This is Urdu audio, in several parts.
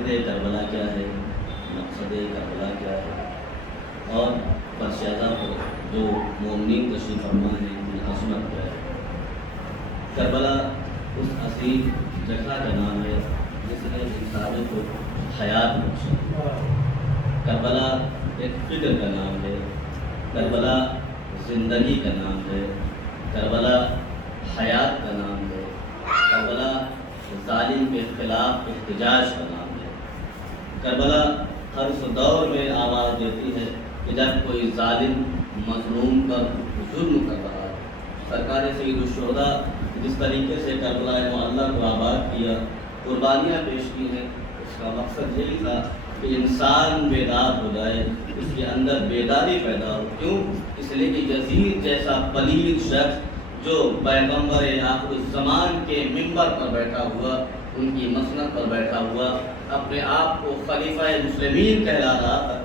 حقیقت کربلا کیا ہے، مقصد کربلا کیا ہے، اور برشیدہ کو جو مومنین تشریف فرما ہے ان کی عظمت کیا ہے۔ کربلا اس عظیم جگہ کا نام ہے جس نے انسانوں کو حیات بخشی۔ کربلا ایک فکر کا نام ہے، کربلا زندگی کا نام ہے، کربلا حیات کا نام ہے، کربلا ظالم کے خلاف احتجاج کا نام ہے۔ کربلا ہر اس دور میں آواز دیتی ہے کہ جب کوئی ظالم مظلوم پر ظلم کر رہا ہے۔ سرکار سید الشہداء جس طریقے سے کربلا معلیٰ کو آباد کیا، قربانیاں پیش کی ہیں، اس کا مقصد یہی تھا کہ انسان بیدار ہو جائے، اس کے اندر بیداری پیدا ہو۔ کیوں؟ اس لیے کہ یزید جیسا پلید شخص جو پیغمبر آخر الزمان کے منبر پر بیٹھا ہوا، ان کی مسند پر بیٹھا ہوا، اپنے آپ کو خلیفہ مسلمین کہلا رہا تھا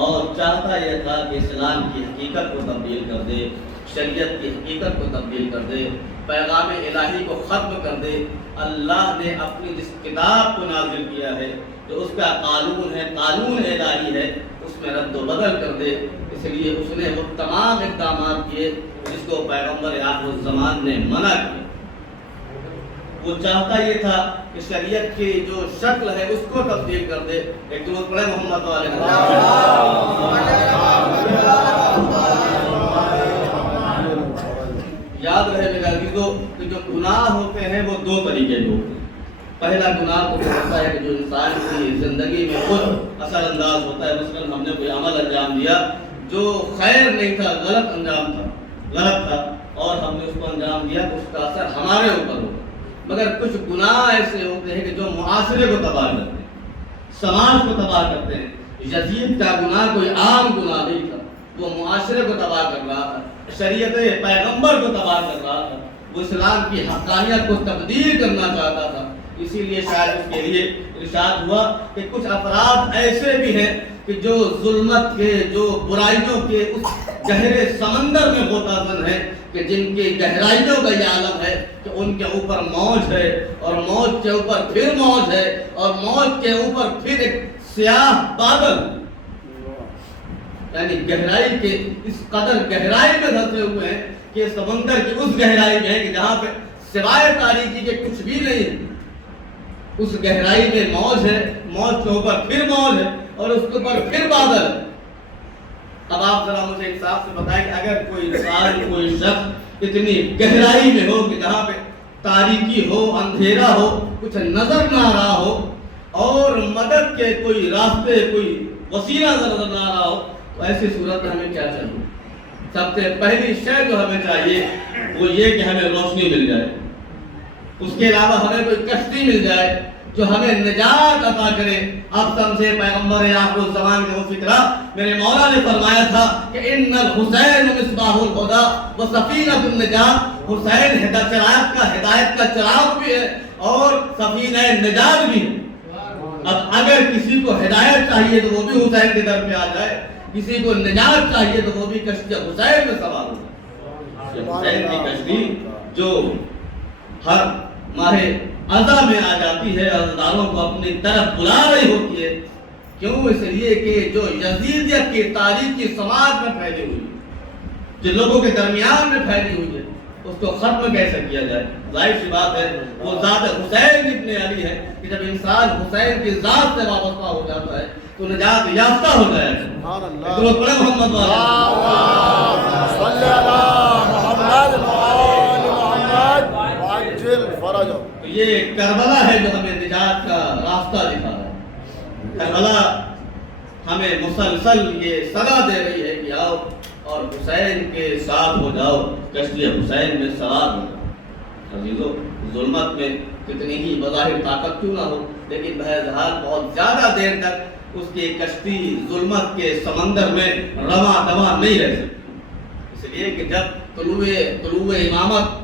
اور چاہتا یہ تھا کہ اسلام کی حقیقت کو تبدیل کر دے، شریعت کی حقیقت کو تبدیل کر دے، پیغام الہی کو ختم کر دے۔ اللہ نے اپنی جس کتاب کو نازل کیا ہے جو اس کا قانون ہے، قانون الہی ہے، اس میں رد و بدل کر دے۔ اس لیے اس نے وہ تمام اقدامات کیے جس کو پیغمبر آخر الزمان نے منع کیا۔ وہ چاہتا یہ تھا کہ شریعت کی جو شکل ہے اس کو تبدیل کر دے۔ ایک درود پڑھیں محمد علیہ یاد رہے میرے عزیزو کہ جو گناہ ہوتے ہیں وہ دو طریقے کے ہوتے ہیں۔ پہلا گناہ تو ہوتا ہے کہ جو انسان کی زندگی میں خود اثر انداز ہوتا ہے، مثلاً ہم نے کوئی عمل انجام دیا جو خیر نہیں تھا، غلط انجام تھا، غلط تھا، اور ہم نے اس کو انجام دیا تو اس کا اثر ہمارے اوپر ہوگا۔ مگر کچھ گناہ ایسے ہوتے ہیں کہ جو معاشرے کو تباہ کرتے ہیں، سماج کو تباہ کرتے ہیں۔ یزید کا گناہ کوئی عام گناہ نہیں تھا، وہ معاشرے کو تباہ کر رہا تھا، شریعت پیغمبر کو تباہ کر رہا تھا، وہ اسلام کی حقانیت کو تبدیل کرنا چاہتا تھا۔ اسی لیے شاید اس کے لیے ارشاد ہوا کہ کچھ افراد ایسے بھی ہیں کہ جو ظلمت کے، جو برائیوں کے اس گہرے سمندر میں غوطہ ہیں، کہ جن کی گہرائیوں کا یہ عالم ہے کہ ان کے اوپر موج ہے، اور موج کے اوپر پھر موج ہے، اور موج کے اوپر پھر ایک سیاہ بادل، یعنی گہرائی کے اس قدر گہرائی میں دھسے ہوئے ہیں کہ سمندر کی اس گہرائی میں ہے کہ جہاں پہ سوائے تاریکی کے کچھ بھی نہیں ہے۔ اس گہرائی میں موج ہے، موج کے اوپر پھر موج ہے، اور اس کے اوپر پھر بادل۔ اب آپ ذرا مجھے انصاف سے بتائیں کہ اگر کوئی انسان، کوئی شخص اتنی گہرائی میں ہو کہ جہاں پہ تاریکی ہو، اندھیرا ہو، کچھ نظر نہ آ رہا ہو، اور مدد کے کوئی راستے، کوئی وسیلہ نظر نہ آ رہا ہو، تو ایسی صورت میں ہمیں کیا چاہیے؟ سب سے پہلی شے جو ہمیں چاہیے وہ یہ کہ ہمیں روشنی مل جائے، اس کے علاوہ ہمیں کوئی کشتی مل جائے جو ہمیں نجات عطا کرے۔ آپ سمجھے پیغمبر آخر الزمان کا وہ فکرہ میرے مولا نے فرمایا تھا کہ ان الحسین مصباح الہدی و سفینۃ النجات، حسین ہدایت کا چراغ بھی ہے اور سفینہ نجات بھی ہے۔ اب اگر کسی کو ہدایت چاہیے تو وہ بھی حسین کے در پہ آ جائے، کسی کو نجات چاہیے تو وہ بھی کشتی حسین میں سوار ہو جائے۔ حسین کی کشتی جو ہر ماہ اذا میں آ جاتی ہے، عزاداروں کو اپنی طرف بلا رہی ہوتی ہے۔ کیوں؟ اس لیے کہ جو یزیدیت کی تاریخ کی سماج میں پھیلی ہوئی ہے، جو لوگوں کے درمیان میں پھیلی ہوئی ہے، اس کو ختم کیسے کیا جائے؟ ظاہر سی بات ہے وہ ذات حسین ابن علی ہے کہ جب انسان حسین کی ذات سے وابستہ ہو جاتا ہے تو نجات یافتہ ہو جائے گا۔ تو پڑھیں محمد تو یہ کربلا ہے جو ہمیں نجات کا راستہ دکھا رہا ہے۔ کربلا ہمیں مسلسل یہ صدا دے رہی ہے کہ آؤ اور حسین کے ساتھ ہو جاؤ، کشتی حسین میں سوار ہو جاؤ۔ عزیزو، ظلمت میں کتنی ہی بظاہر طاقت کیوں نہ ہو، لیکن بہرحال بہت زیادہ دیر تک اس کی کشتی ظلمت کے سمندر میں رواں دواں نہیں رہ سکتی، اس لیے کہ جب طلوع امامت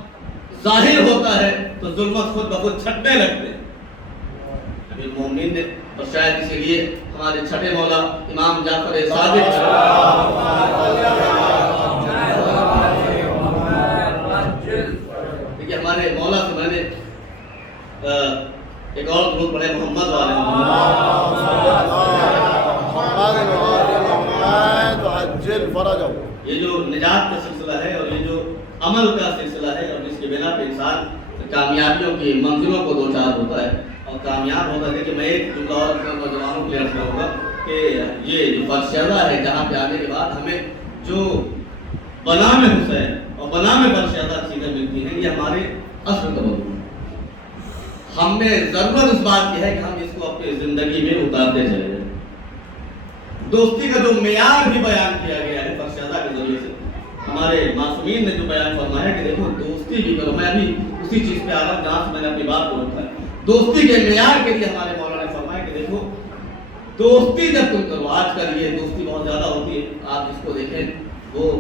ظاہر ہوتا ہے تو ظلمت خود بخود چھٹنے لگتے ہیں۔ امیر المومنین نے، اور شاید اسی لیے ہمارے چھٹے مولا امام جعفر صادق دیکھیے ہمارے مولا سے میں نے ایک اور درود پڑھے محمد والے وعجل فرجه. یہ جو نجات کا سلسلہ ہے اور یہ جو عمل کا سلسلہ ہے اور جس کی بنا پہ انسان کامیابیوں کی منزلوں کو دوچار ہوتا ہے اور کامیاب ہوتا ہے. کہ میں ایک جملہ اور نوجوانوں کے لیے عرض کروں گا کہ یہ جو فرشیزہ ہے جہاں پہ آنے کے بعد ہمیں جو بنام حسین اور بنام فرشیزہ چیزیں ملتی ہیں یہ ہمارے اصل تبدل. ہم نے ضرورت اس بات کی ہے کہ ہم اس کو اپنی زندگی میں اتارتے چلے جائیں. دوستی کا جو معیار بھی بیان کیا گیا ہے فرشیزہ کے ذریعے سے ہمارے معصومین نے جو بیان فرمایا کہ دیکھو دوستی بھی کرو. میں ابھی اسی چیز پہ آ رہا ہوں جہاں سے میں نے اپنی بات کو رکھا ہے. دوستی کے معیار کے لیے ہمارے مولانا نے فرمایا کہ دیکھو دوستی جب تم کرو. آج کل یہ دوستی بہت زیادہ ہوتی ہے. آپ اس کو دیکھیں وہ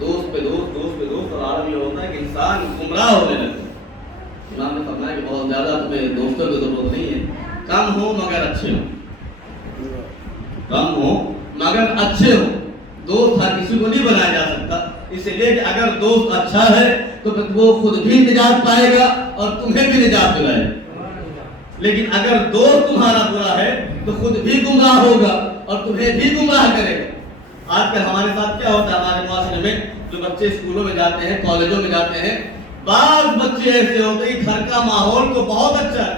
دوست پہ دوست دوست پہ دوست اور عالم یہ ہوتا ہے کہ انسان گمراہ ہونے لگتا ہے. امام نے فرمایا کہ بہت زیادہ تمہیں دوستوں کی ضرورت نہیں ہے. کم ہو مگر اچھے ہو. کم ہو مگر اچھے ہو. دوست ہر کسی کو نہیں بنایا جا سکتا. اس لیے کہ اگر دوست اچھا ہے تو وہ خود بھی نجات پائے گا اور تمہیں بھی نجات دلائے گا. لیکن اگر دوست تمہارا برا ہے تو خود بھی گمراہ ہوگا اور تمہیں بھی گمراہ کرے گا. آج کل ہمارے ساتھ کیا ہوتا ہے ہمارے معاشرے میں جو بچے اسکولوں میں جاتے ہیں کالجوں میں جاتے ہیں بعض بچے ایسے ہوتے ہیں گھر کا ماحول تو بہت اچھا ہے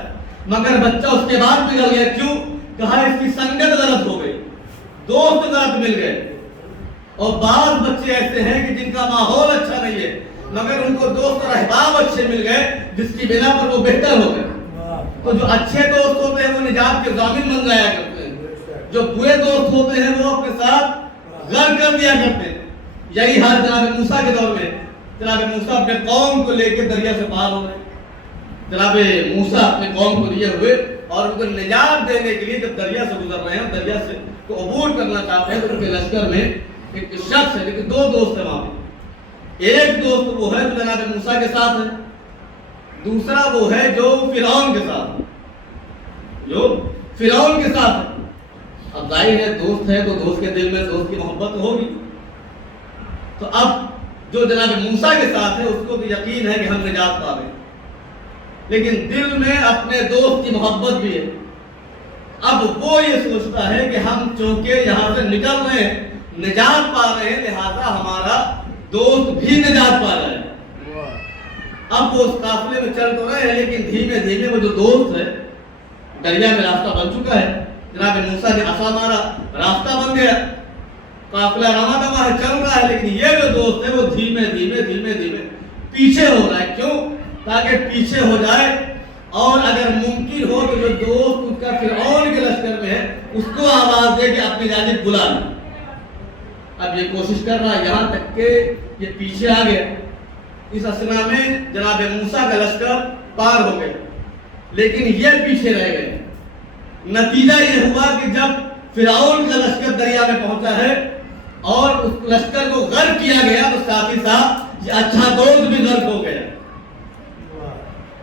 مگر بچہ اس کے بعد بگڑ گیا. کیوں؟ کہا اس کی سنگت غلط ہو گئی, دوست غلط مل گئے. اور بعض بچے ایسے ہیں کہ جن کا ماحول اچھا نہیں ہے مگر ان کو دوست اور احباب اچھے مل گئے جس کی بنا پر وہ بہتر ہو گئے. تو جو اچھے دوست ہوتے ہیں وہ نجات کے ضامن بن جایا کرتے ہیں. جو برے دوست ہوتے ہیں وہ اپنے ساتھ غرق کر دیا کرتے ہیں. یہی حال جناب موسیٰ کے دور میں. جناب موسیٰ اپنے قوم کو لے کے دریا سے پار ہو گئے. جناب موسیٰ اپنے قوم کو لیے ہوئے اور ان کو نجات دینے کے لیے جب دریا سے گزر رہے ہیں دریا سے کو عبور کرنا چاہتے ہیں تو ان کے لشکر میں ایک شخص ہے لیکن دو دوست ہیں وہاں پہ. ایک دوست وہ ہے جو جناب موسیٰ کے ساتھ ہے, دوسرا وہ ہے جو فرعون کے ساتھ ہے. جو فرعون کے ساتھ ہے. اب ظاہر ہے دوست ہے تو دوست کے دل میں دوست کی محبت ہوگی. تو اب جو جناب موسیٰ کے ساتھ ہے اس کو تو یقین ہے کہ ہم نجات پا گئے لیکن دل میں اپنے دوست کی محبت بھی ہے. اب وہ یہ سوچتا ہے کہ ہم چونکہ یہاں سے نکل رہے ہیں نجات پا رہے ہیں لہذا ہمارا دوست بھی نجات پا رہا ہے. اب وہ اس قافلے میں چل تو رہے ہیں لیکن دھیمے دھیمے وہ جو دوست ہے دریا میں راستہ بن چکا ہے. جناب موسیٰ نے عصا مارا راستہ بن گیا. قافلہ رواں دواں ہے چل رہا ہے لیکن یہ جو دوست ہے وہ دھیمے دھیمے دھیمے دھیمے پیچھے ہو رہا ہے. کیوں؟ تاکہ پیچھے ہو جائے اور اگر ممکن ہو تو جو دوست اس کا فرعون کے لشکر میں ہے اس کو آواز دے کہ اپنی جانب بلا لیں. اب یہ کوشش کر رہا ہے یہاں تک کہ یہ پیچھے آ گیا. اس اثنا میں جناب موسیٰ کا لشکر پار ہو گیا لیکن یہ پیچھے رہ گئے. نتیجہ یہ ہوا کہ جب فرعون کا لشکر دریا میں پہنچا ہے اور اس لشکر کو غرق کیا گیا تو ساتھ ہی ساتھ یہ اچھا دوست بھی غرق ہو گیا.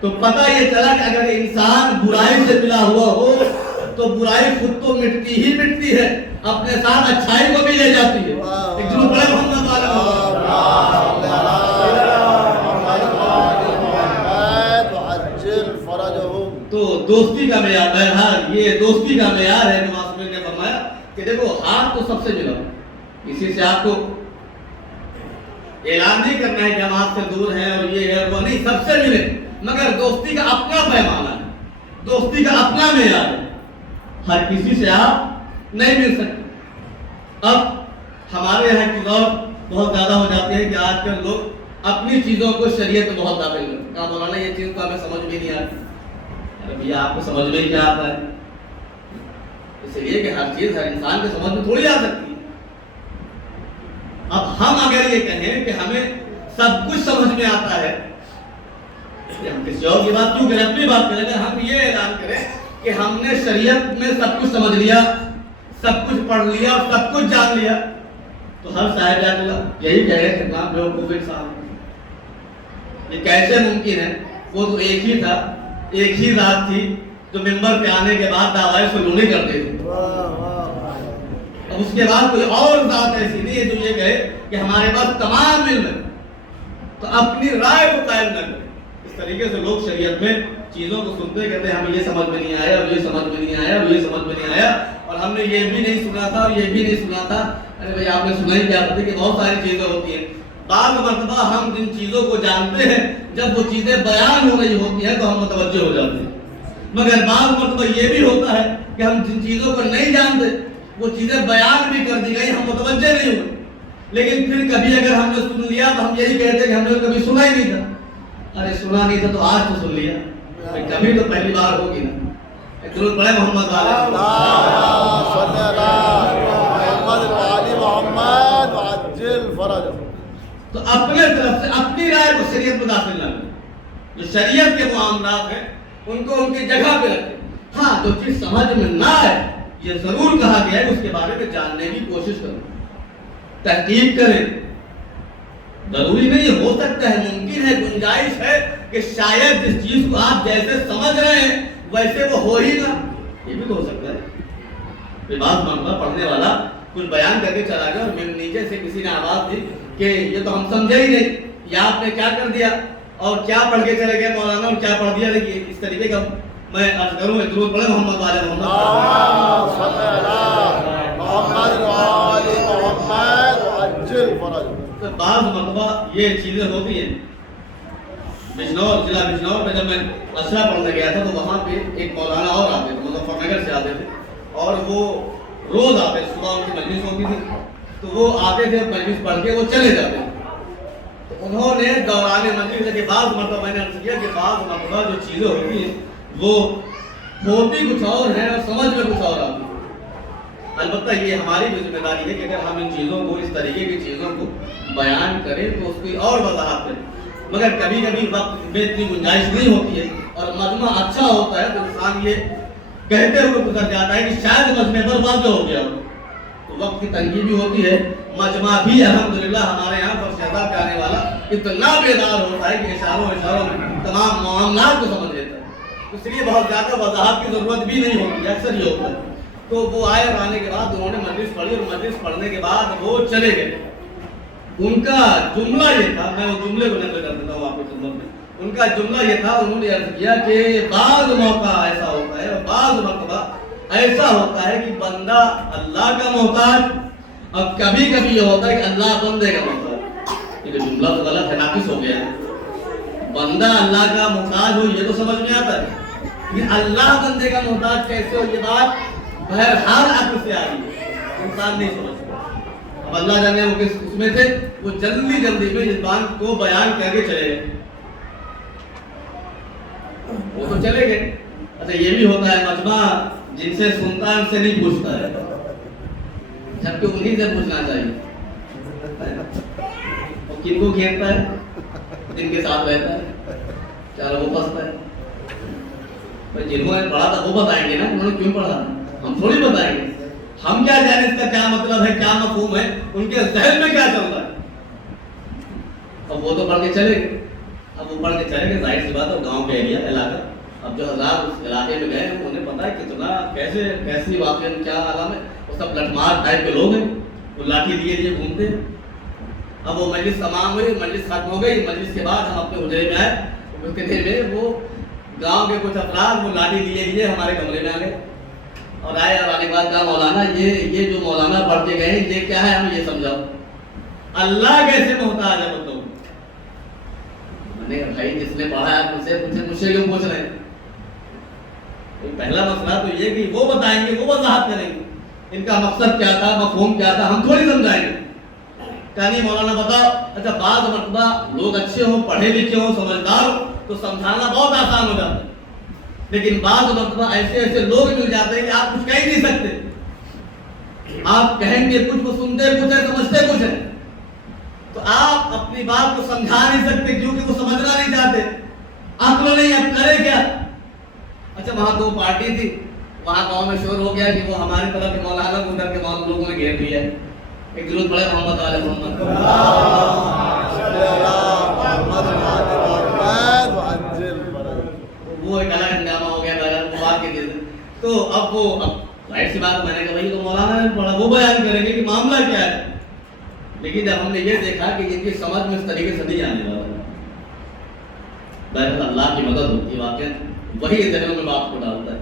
تو پتہ یہ چلا کہ اگر انسان برائی سے ملا ہوا ہو تو برائی خود تو مٹتی ہی مٹتی ہے اپنے ساتھ اچھائی کو بھی لے جاتی ہے. ایک جو بڑے محمد تو دوستی کا معیار بہرحال یہ دوستی کا معیار ہے. نواز نے فرمایا کہ دیکھو ہاتھ تو سب سے ملا کسی سے آپ کو اعلان نہیں کرنا ہے کہ ہم آپ سے دور ہیں اور یہ ہے وہ نہیں, سب سے ملے مگر دوستی کا اپنا پیمانہ ہے, دوستی کا اپنا معیار ہے. ہر کسی سے آپ نہیں مل سکتے. اب ہمارے یہاں کی دور بہت زیادہ ہو جاتے ہیں کہ آج کل لوگ اپنی چیزوں کو شریعت میں بہت داخل کرتے ہیں. کہا مولانا یہ چیز تو ہمیں سمجھ میں نہیں آتی. ارے بھیا آپ کو سمجھ میں کیا آتا ہے؟ اس لیے کہ ہر چیز ہر انسان کے سمجھ میں تھوڑی آ سکتی ہے. اب ہم اگر یہ کہیں کہ ہمیں سب کچھ سمجھ میں آتا ہے ہم کسی اور کی بات کیوں کریں, اپنی بات کریں. ہم یہ اعلان کریں کہ ہم نے شریعت میں سب کچھ سمجھ لیا, سب کچھ پڑھ لیا, سب کچھ جان لیا تو ہر صاحب جاتا یہی کہے کہ نام بیوقوف انسان. یہ کیسے ممکن ہے؟ وہ تو ایک ہی تھا, ایک ہی ذات تھی جو ممبر پہ آنے کے بعد دعوائے سلونے کرتے تھے. اب اس کے بعد کوئی اور ذات ایسی نہیں ہے جو یہ کہے کہ ہمارے پاس تمام علم ہے. تو اپنی رائے کو قائم نہ کریں. اس طریقے سے لوگ شریعت میں چیزوں کو سنتے کہتے ہیں ہمیں یہ سمجھ میں نہیں آیا, اور یہ سمجھ میں نہیں آیا, اور یہ سمجھ میں نہیں آیا, اور ہم نے یہ بھی نہیں سنا تھا اور یہ بھی نہیں سنا تھا. ارے بھائی آپ نے سنا ہی کیا کہ بہت ساری چیزیں ہوتی ہیں، بعض مرتبہ ہم جن چیزوں کو جانتے ہیں جب وہ چیزیں بیان ہو رہی ہوتی ہیں تو ہم متوجہ ہو جاتے ہیں، مگر بعض مرتبہ یہ بھی ہوتا ہے کہ ہم جن چیزوں کو نہیں جانتے وہ چیزیں بیان بھی کر دی گئی، ہم متوجہ نہیں ہوئے، لیکن پھر کبھی اگر ہم نے سن لیا تو ہم یہی کہتے ہیں کہ ہم نے کبھی سنا ہی نہیں تھا۔ ارے سنا نہیں تھا تو آج تو سن لیا، کبھی تو پہلی بار ہوگی نا۔ درود پڑھے محمد تو اپنے طرف سے اپنی رائے کو شریعت میں داخل نہ کریں، جو شریعت کے معاملات ہیں ان کو ان کی جگہ پہ رکھیں۔ ہاں جو چیز سمجھ میں نہ آئے یہ ضرور کہا گیا ہے اس کے بارے میں جاننے کی کوشش کریں، تحقیق کریں۔ ضروری نہیں، ہو سکتا ہے، ممکن ہے، گنجائش ہے کہ شاید جس چیز کو آپ جیسے سمجھ رہے ہیں ویسے وہ ہو ہی نہ، یہ بھی تو ہو سکتا ہے۔ بعض مرتبہ پڑھنے والا کچھ بیان کر کے چلا گیا اور نیچے سے کسی نے آواز دی کہ یہ تو ہم سمجھے ہی نہیں، یا آپ نے کیا کر دیا اور کیا پڑھ کے چلے گئے مولانا اور کیا پڑھ دیا۔ دیکھیے اس طریقے کا میں عرض کروں، درود پڑھے محمد والے محمد۔ بعض مرتبہ یہ چیزیں ہوتی ہیں۔ بجنور، ضلع بجنور میں جب میں اسرا پڑھنے گیا تھا تو وہاں پہ ایک مولانا اور آتے تھے، مظفر نگر سے آتے تھے، اور وہ روز آتے، صبح ان کی مجلس ہوتی تھی تو وہ آتے تھے، مجلس پڑھ کے وہ چلے جاتے تھے۔ تو انہوں نے دوران مجلس کے بعض مرتبہ میں نے عرض کیا کہ بعض مرتبہ جو چیزیں ہوتی ہیں وہ ہوتی کچھ اور ہیں اور سمجھ میں کچھ اور آتی ہے۔ البتہ یہ ہماری بھی ذمہ داری ہے کہ اگر ہم ان چیزوں کو، اس طریقے کی چیزوں کو بیان کریں تو اس کی اور وضاحت کریں، مگر کبھی کبھی وقت میں اتنی گنجائش نہیں ہوتی ہے اور مجمع اچھا ہوتا ہے تو انسان یہ کہتے ہوئے گزر جاتا ہے کہ شاید مجمع پر واضح ہو گیا ہو، تو وقت کی تنگی بھی ہوتی ہے۔ مجمع بھی الحمدللہ ہمارے یہاں پر شہزاد پہ آنے والا اتنا بیدار ہوتا ہے کہ اشاروں میں تمام معاملات کو سمجھ لیتا ہے، اس لیے بہت زیادہ وضاحت کی ضرورت بھی نہیں ہوتی، اکثر یہ ہوتا ہے۔ تو وہ آئے اور آنے کے بعد انہوں نے مجلس پڑھی اور مجلس پڑھنے کے بعد وہ چلے گئے۔ ان کا جملہ یہ تھا، میں وہ جملے کو نقل کر دیتا ہوں آپ کی خدمت میں۔ ان کا جملہ یہ تھا، انہوں نے عرض کیا کہ بعض موقع ایسا ہوتا ہے اور بعض مرتبہ ایسا ہوتا ہے کہ بندہ اللہ کا محتاج، اور کبھی کبھی یہ ہوتا ہے کہ اللہ بندے کا محتاج۔ یہ جملہ تو غلط ہے، ناقص ہو گیا ہے۔ بندہ اللہ کا محتاج ہو یہ تو سمجھ میں آتا ہے، لیکن اللہ بندے کا محتاج کیسے ہو یہ بات بہرحال عقل سے آ رہی ہے، انسان نہیں سمجھتا۔ اب اللہ جانے وہ کس اس میں تھے، وہ جلدی میں اس بات کو بیان کر کے چلے گئے، وہ تو چلے گئے۔ اچھا یہ بھی ہوتا ہے مجمع جن سے سنتا ہے ان سے نہیں پوچھتا ہے، جبکہ انہیں سے پوچھنا چاہیے۔ اور کن کو کھیلتا ہے؟ جن کے ساتھ رہتا ہے، چاروں وہ پھنستا ہے۔ جنہوں نے پڑھا تھا وہ بتائیں گے نا انہوں نے کیوں پڑھا، ہم تھوڑی بتائیں گے۔ ہم کیا جانیں اس کا کیا مطلب ہے، کیا مفہوم ہے، ان کے ذہن میں کیا چل رہا ہے۔ اب وہ تو پڑھ کے چلے گئے، اب وہ پڑھ کے چلے گئے، ظاہر سی بات ہے گاؤں کے ایریا علاقہ، اب جو حضرات اس علاقے میں گئے انہیں پتا ہے کتنا کیسی واقعہ کیا عالم ہے، وہ سب لٹمار ٹائپ کے لوگ ہیں، وہ لاٹھی لیے گھومتے ہیں۔ اب وہ مجلس تمام ہوئی، مجلس ختم ہو گئی، مجلس کے بعد ہم اپنے حجرے میں آئے، اس کے دیر میں وہ گاؤں کے کچھ افراد وہ لاٹھی لیے ہمارے کمرے میں آ گئے اور آئے، اور آنے کے بعد کہا مولانا یہ جو مولانا پڑھ کے گئے یہ کیا ہے، ہمیں یہ سمجھاؤ، اللہ کیسے محتاج ہے بتاؤ۔ میں نے کہا بھائی جس نے پڑھا ہے مجھ سے کیوں پوچھ رہے ہیں؟ پہلا مسئلہ تو یہ کہ وہ بتائیں گے، وہ وضاحت کریں گے، ان کا مقصد کیا تھا، مفہوم کیا تھا، ہم تھوڑی سمجھائیں گے۔ کہا نہیں مولانا بتاؤ۔ اچھا بعض مرتبہ لوگ اچھے ہوں، پڑھے لکھے ہوں، سمجھدار ہوں تو سمجھانا بہت آسان ہو جاتا ہے، لیکن بعض مرتبہ ایسے لوگ مل جاتے ہیں کہ آپ کچھ کہہ ہی نہیں سکتے، آپ کہیں گے کچھ، وہ سنتے کچھ ہے، سمجھتے کچھ ہے، تو آپ اپنی بات کو سمجھا نہیں سکتے کیونکہ وہ سمجھنا نہیں چاہتے، عقل نہیں، اب کرے کیا۔ اچھا وہاں دو پارٹی تھی، وہاں گاؤں میں شور ہو گیا کہ وہ ہماری طرف کے مولانا کو ادھر کے لوگوں نے گھیر لیا ہے۔ ایک درود پڑھے محمد والے محمد۔ وہ ایک الگ ہنگامہ ہو گیا وہ بات کے دل۔ تو اب ظاہر سی بات میں نے کہا بھائی تو مولانا نے پڑھا، وہ بیان کریں گے کہ معاملہ کیا ہے، لیکن جب ہم نے یہ دیکھا کہ ان کی سمجھ میں اس طریقے سے نہیں آنے والا، بہرحال اللہ کی مدد ہوتی ہے، واقعہ وہی ذہنوں میں بات کو ڈالتا ہے۔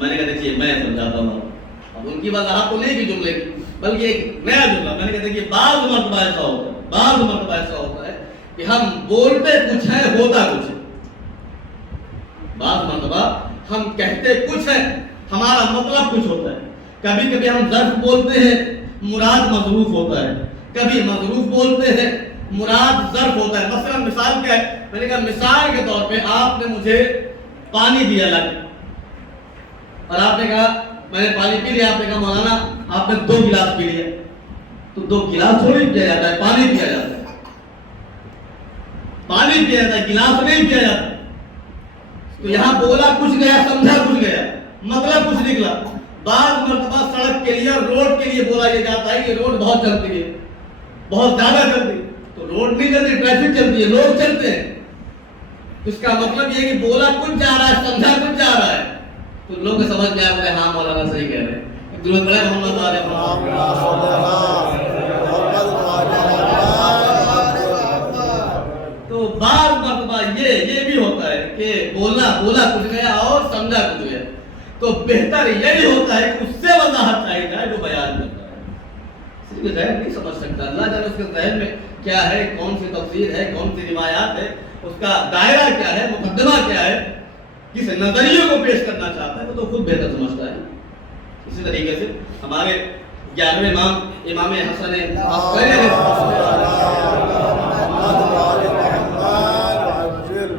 میں نے کہا دیکھیے میں سمجھاتا ہوں، اب ان کی وضاحت تو نہیں کی جملے کی، بلکہ ایک نیا جملہ میں نے کہا کہ بعض مرتبہ ایسا ہوتا ہے کہ ہم بولتے کچھ ہیں ہوتا کچھ ہے. بعض مرتبہ ہم کہتے کچھ ہیں ہمارا مطلب کچھ ہوتا ہے. کبھی کبھی ہم ظرف بولتے ہیں مراد مظروف ہوتا ہے, کبھی مظروف بولتے ہیں مراد ظرف ہوتا ہے. مثلا مثال کیا ہے؟ میں نے کہا مثال کے طور پہ آپ نے مجھے پانی دیا لگ, اور آپ نے کہا میں نے پانی پی لیا. آپ نے کہا مولانا آپ نے 2 گلاس پی لیا. تو 2 گلاس تھوڑی پیا جاتا ہے, پانی پیا جاتا ہے, پانی پیا جاتا ہے, گلاس نہیں پیا جاتا. تو یہاں بولا کچھ گیا, سمجھا کچھ گیا, مطلب کچھ نکلا. بعض مرتبہ سڑک کے لیے اور روڈ کے لیے بولا یہ جاتا ہے کہ روڈ بہت چلتی ہے, بہت زیادہ چلتی ہے. تو روڈ نہیں چلتی, ٹریفک چلتی ہے, لوگ چلتے ہیں. اس کا مطلب یہ کہ بولا کچھ جا رہا ہے, سمجھا کچھ جا رہا ہے. تو لوگ سمجھ میں آئے, بولے ہاں مولانا صحیح کہہ رہے ہیں. درود پڑھے محمد علیہ تو بعض مرتبہ یہ بھی ہوتا ہے کہ بولا کچھ گیا اور سمجھا کچھ گیا. تو بہتر یہی ہوتا ہے کہ اس سے وضاحت چاہیے جائے جو بیان کرتا ہے. صرف ذہن نہیں سمجھ سکتا, اللہ جانے اس کے ذہن میں کیا ہے, کون سی تفسیر ہے, کون سی روایات ہے, اس کا دائرہ کیا ہے, مقدمہ کیا ہے, کس نظریے کو پیش کرنا چاہتا ہے, وہ تو خود بہتر سمجھتا ہے. اسی طریقے سے ہمارے 11ویں امام حسن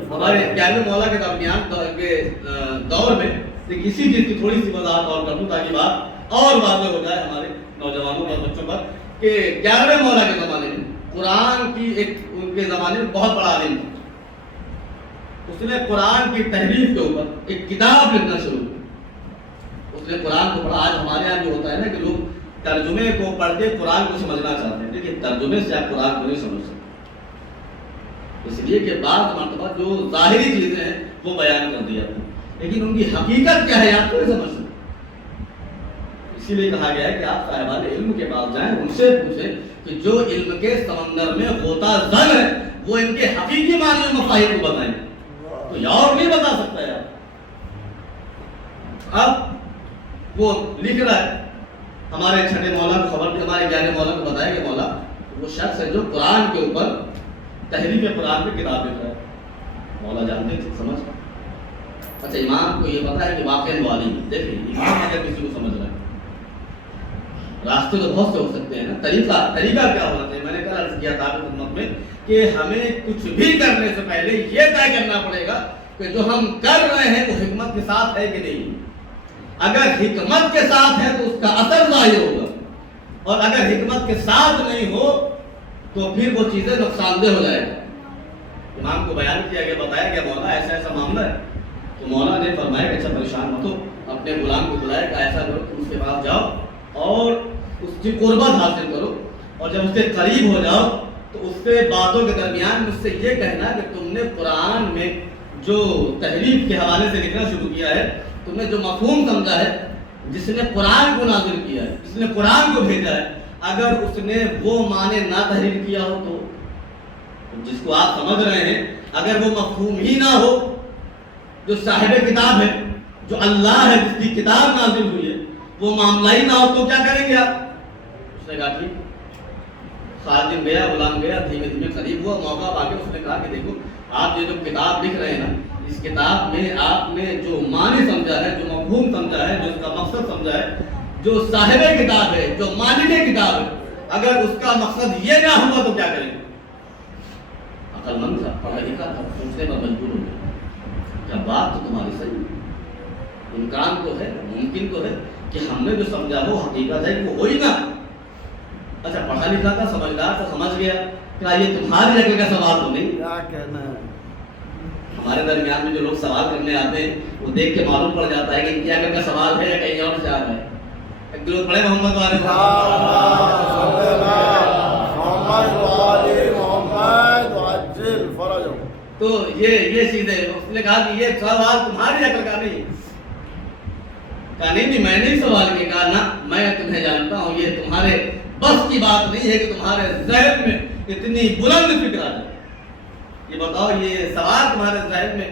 ہمارے 11ویں مولا کے درمیان کے دور میں اسی چیز کی تھوڑی سی وضاحت اور کر دوں تاکہ بات اور واضح ہو جائے ہمارے نوجوانوں اور بچوں پر کہ 11ویں مولا کے زمانے میں قرآن کی ان کے زمانے میں بہت بڑا عالم تھا. اس نے قرآن کی تحریف کے اوپر ایک کتاب لکھنا شروع کی. اس نے قرآن کو پڑھا. آج ہمارے یہاں بھی ہوتا ہے نا کہ لوگ ترجمے کو پڑھ کے قرآن کو سمجھنا چاہتے ہیں, لیکن ترجمے سے آپ قرآن کو نہیں سمجھ سکتے. اس لیے کہ بعض مرتبہ جو ظاہری چیزیں ہیں وہ بیان کر دیا, لیکن ان کی حقیقت کیا ہے آپ کو نہیں سمجھ سکتے. اسی لیے کہا گیا ہے کہ آپ صاحبان علم کے پاس جائیں, ان سے پوچھیں کہ جو علم کے سمندر میں غوطہ زن ہے وہ ان کے حقیقی معنی و مفاہیم کو بتائیں. تو یہ اور نہیں بتا سکتا ہے. اب وہ لکھ رہا ہے, ہمارے چھٹے مولا کو خبر تھی, ہمارے 11ویں مولا کو بتایا کہ مولا وہ شخص ہے جو قرآن کے اوپر تحریف قرآن پہ کتاب لکھ رہا ہے. مولا جانتے تھے, سمجھ. اچھا امام کو یہ پتا ہے کہ واقع والی, دیکھیں امام اگر کسی کو سمجھ رہا ہے, راستے تو بہت سے ہو سکتے ہیں نا, طریقہ کیا ہونا چاہیے. میں نے کل عرض کیا تھا خدمت میں کہ ہمیں کچھ بھی کرنے سے پہلے یہ طے کرنا پڑے گا کہ جو ہم کر رہے ہیں وہ حکمت کے ساتھ ہے کہ نہیں. اگر حکمت کے ساتھ ہے تو اس کا اثر ظاہر ہوگا, اور اگر حکمت کے ساتھ نہیں ہو تو پھر وہ چیزیں نقصان دہ ہو جائے گا. امام کو بیان کیا گیا, بتایا گیا مولا ایسا ایسا معاملہ ہے. تو مولا نے فرمایا کہ اچھا پریشان مت ہو, اپنے غلام کو بلایا کہ ایسا کرو تم اس کے پاس جاؤ اور اس کی قربت حاصل کرو, اور جب اس سے قریب ہو جاؤ تو اس سے باتوں کے درمیان مجھ سے یہ کہنا کہ تم نے قرآن میں جو تحریف کے حوالے سے لکھنا شروع کیا ہے, تم نے جو مفہوم سمجھا ہے, جس نے قرآن کو نازل کیا ہے, جس نے قرآن کو بھیجا ہے, اگر اس نے وہ معنی نہ تحریر کیا ہو تو جس کو آپ سمجھ رہے ہیں اگر وہ مفہوم ہی نہ ہو, جو صاحب کتاب ہے, جو اللہ ہے جس کی کتاب نازل ہوئی ہے, وہ معاملہ ہی نہ ہو تو کیا کریں گے آپ؟ اس نے کہا ٹھیک. خادم گیا, غلام گیا, دھیمے دھیمے قریب ہوا, موقع آ کے اس نے کہا کہ دیکھو آپ یہ جو کتاب لکھ رہے ہیں نا, اس کتاب میں آپ نے جو معنی سمجھا ہے, جو مفہوم سمجھا ہے, جو اس کا مقصد سمجھا ہے, جو صاحب کتاب ہے, جو مالک کتاب ہے, اگر اس کا مقصد یہ نہ ہوا تو کیا کریں گے؟ عقل مند تھا, پڑھا لکھا تھا, سوچنے پر مجبور ہو گیا. کیا بات تو تمہاری صحیح, امکان تو ہے, ممکن تو ہے کہ ہم نے جو سمجھا وہ حقیقت ہے کہ وہ ہوئی نہ. اچھا پڑھا لکھا تھا, سمجھدار تھا, سمجھ گیا کہ یہ تمہاری عقل کا سوال تو نہیں. کیا کہنا ہے, ہمارے درمیان میں جو لوگ سوال کرنے آتے ہیں وہ دیکھ کے معلوم پڑ جاتا ہے کہ ان کی عقل کا سوال ہے یا کہیں اور سے آ رہا ہے. ایک دو بڑے محمد والے تو یہ چیزیں اس نے کہا کہ یہ سوال تمہاری عقل کا نہیں. کہا نہیں میں نہیں سوال کیا. کہا نہ میں تمہیں جانتا ہوں, یہ تمہارے بس کی بات نہیں ہے کہ تمہارے ذہن میں اتنی بلند فکر آ جائے. یہ بتاؤ یہ سوال تمہارے ذہن میں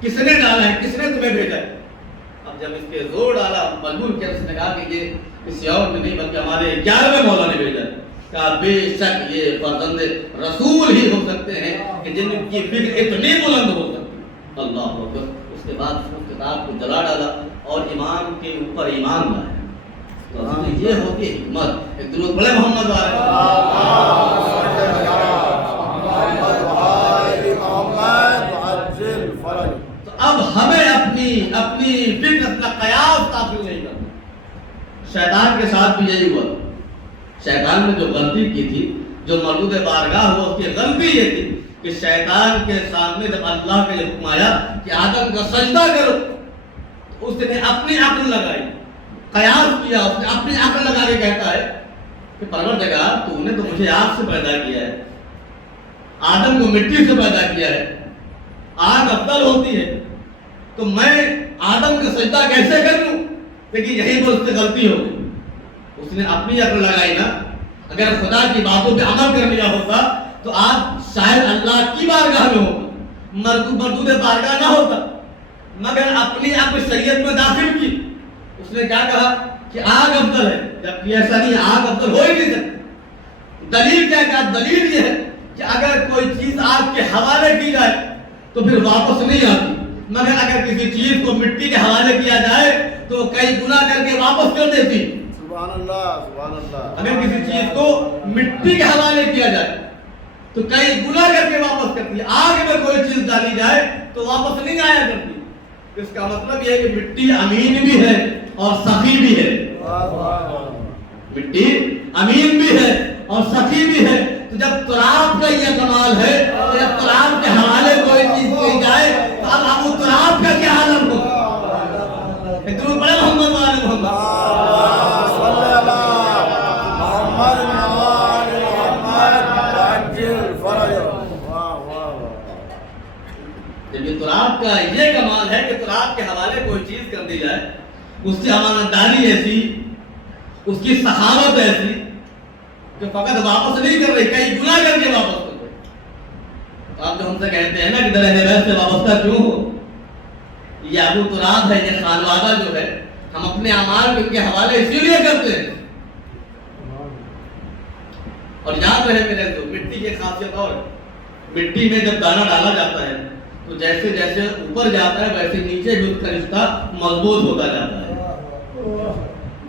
کس نے ڈالا ہے, کس نے تمہیں بھیجا ہے؟ اب جب اس کے زور ڈالا, مجبور کیا, اس نے کہا کہ یہ کسی اور نے نہیں بلکہ ہمارے 11ویں مولا نے بھیجا کہا بے شک یہ فرزند رسول ہی ہو سکتے ہیں کہ جن کی فکر اتنی بلند ہو سکتی. اللہ اکبر. اس کے بعد اس کتاب کو جلا ڈالا اور ایمان کے اوپر ایمان لایا. تو یہ ہوتی ہے حکمت. ایک درود پڑھے محمد تو اب ہمیں اپنی فکر اپنا قیاس تابع نہیں کرنا. شیطان کے ساتھ بھی یہی ہوا. شیطان نے جو غلطی کی تھی, جو مردود بارگاہ ہوا, اس کی غلطی یہ تھی کہ شیطان کے سامنے جب اللہ کا یہ حکم آیا کہ آدم کا سجدہ کرو, اس نے اپنی عقل لگائی, قیاس کیا. اس نے اپنی عقل لگا کے کہتا ہے کہ پروردگار تو نے تو مجھے آگ سے پیدا کیا ہے, آدم کو مٹی سے پیدا کیا ہے, آگ افضل ہوتی ہے, تو میں آدم کا سجدہ کیسے کر لوں؟ لیکن یہی پر اس سے غلطی ہو گئی. اس نے اپنی عقل لگائی نا. اگر خدا کی باتوں پہ عمل کر لیا ہوتا تو آج شاید اللہ کی بارگاہ میں ہوگا, مردود بارگاہ نہ ہوتا. مگر اپنی عقل شریعت میں داخل کی. اس نے کیا کہا کہ آگ افضل ہے, جبکہ ایسا نہیں ہے, آگ افضل ہو ہی نہیں سکتی. دلیل کیا کہا؟ دلیل یہ ہے کہ اگر کوئی چیز آگ کے حوالے کی جائے تو پھر واپس نہیں آتی, مگر اگر کسی چیز کو مٹی کے حوالے کیا جائے تو کئی گنا کر کے واپس کر دیتی. سبحان اللہ, سبحان اللہ. اگر کسی چیز کو مٹی کے حوالے کیا جائے تو کئی گنا کر کے واپس کرتی ہے. آگ میں کوئی چیز ڈالی جائے تو واپس نہیں آیا کرتی. اس کا مطلب یہ ہے کہ مٹی امین بھی ہے اور سخی بھی ہے. مٹی امین بھی ہے اور سخی بھی ہے. تو جب تراب کا یہ کمال ہے, تو جب تراب کے حوالے کوئی چیز کی جائے تو اب ابو تراب کا کیا عالم ہوگا؟ اتنے بڑے محمد والے محمد صلی اللہ محمد عاجل فرج. واہ واہ. جب یہ تراب کا یہ کمال ہے کہ تراب کے حوالے کوئی چیز کر دی جائے, اس سے امانت داری ایسی, اس کی سخاوت ایسی کہ فقط واپس نہیں کر رہی, کئی گنا کر کے واپس کر رہی. آپ جو ہم سے کہتے ہیں نا کہ درہ بیت سے وابستہ کیوں ہو, یہ ابو تراب ہے, یہ خانوادہ جو ہے, ہم اپنے اعمال ان کے حوالے اسی لیے کرتے ہیں. اور یاد رہے میرے تو مٹی کی خاصیت اور مٹی میں جب دانہ ڈالا جاتا ہے تو جیسے جیسے اوپر جاتا ہے ویسے نیچے بھی اس کا رشتہ مضبوط ہوتا جاتا ہے.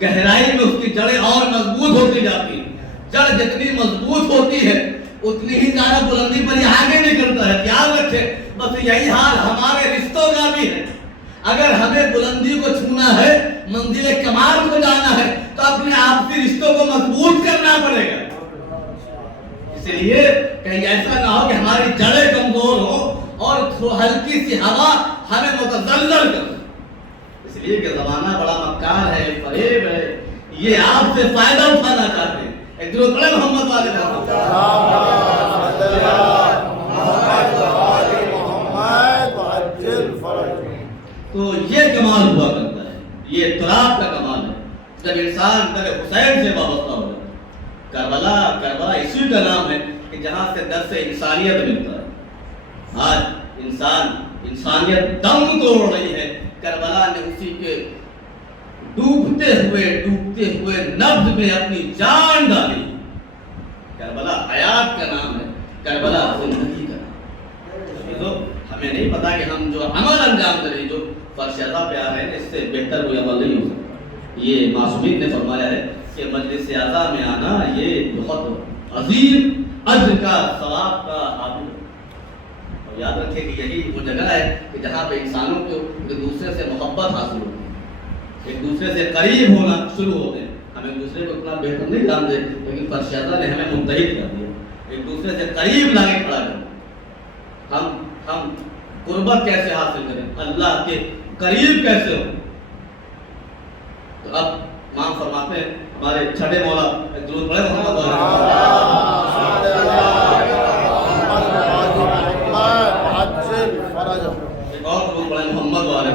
گہرائی میں اس کی جڑیں اور مضبوط ہوتی جاتی ہیں. جڑ جتنی مضبوط ہوتی ہے اتنی ہی زیادہ بلندی پر یہ آگے نکلتا ہے. یاد رکھے بس یہی حال ہمارے رشتوں کا بھی ہے. اگر ہمیں بلندی کو چھونا ہے, منزل کمال کو جانا ہے, تو اپنے آپسی رشتوں کو مضبوط کرنا پڑے گا. اس لیے کہیں ایسا نہ ہو کہ ہماری جڑیں کمزور ہوں اور ہلکی سی ہوا ہمیں متزلزل کر. اس لیے کہ زمانہ بڑا مکار ہے, فریب ہے, یہ آپ سے فائدہ اٹھانا چاہتے ہیں. ایک دو بڑے محمد والے تو یہ کمال ہوا کرتا ہے, یہ تراب کا کمال ہے. جب انسان در حسین سے وابستہ ہو جائے. کربلا اسی کا نام ہے کہ جہاں سے درس انسانیت ملتا ہے. آج انسانیت دم توڑ رہی ہے. کربلا نے اسی کے ڈوبتے ہوئے نبض میں اپنی جان ڈالی. کربلا حیات کا نام ہے, کربلا زندگی کا نام ہے. تو ہمیں نہیں پتا کہ ہم جو عمل انجام کریں, جو فرش اعلیٰ پہ آ رہے ہیں, اس سے بہتر کوئی عمل نہیں ہو سکتا. یہ معصومین نے فرمایا ہے کہ مجلس اعلیٰ میں آنا یہ بہت عظیم اجر کا, ثواب کا حامل ہے. اور یاد رکھیں کہ یہی وہ جگہ ہے کہ جہاں پہ انسانوں کو ایک دوسرے سے محبت حاصل ہوتی ہے, ایک دوسرے سے قریب ہونا شروع ہوتے ہیں. ہم ایک دوسرے کو اتنا بہتر نہیں جانتے, لیکن فرش اعلیٰ نے ہمیں متحد کر دیا, ایک دوسرے سے قریب لا کے کھڑا کر دیا. ہم قربت کیسے حاصل کریں, اللہ کے قریب کیسے ہو. تو اب امام فرماتے ہیں ہمارے چھٹے مولا درود پڑھے محمد ایک اور درود پڑھے محمد والے.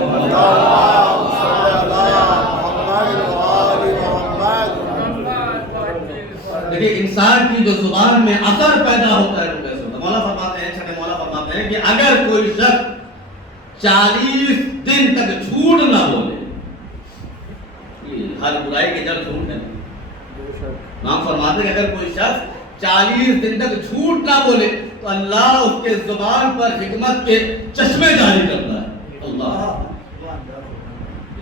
دیکھیے انسان کی جو زبان میں اثر پیدا ہوتا ہے وہ کیسے ہوتا ہے. مولا فرماتے ہیں, چھٹے مولا فرماتے ہیں کہ اگر کوئی شخص 40 دن تک جھوٹ نہ بولے, ہر برائی کی جڑ جھوٹ ہے. امام فرماتے ہیں اگر کوئی شخص 40 دن تک جھوٹ نہ بولے تو اللہ اس کے زبان پر حکمت کے چشمے جاری کرتا ہے. اللہ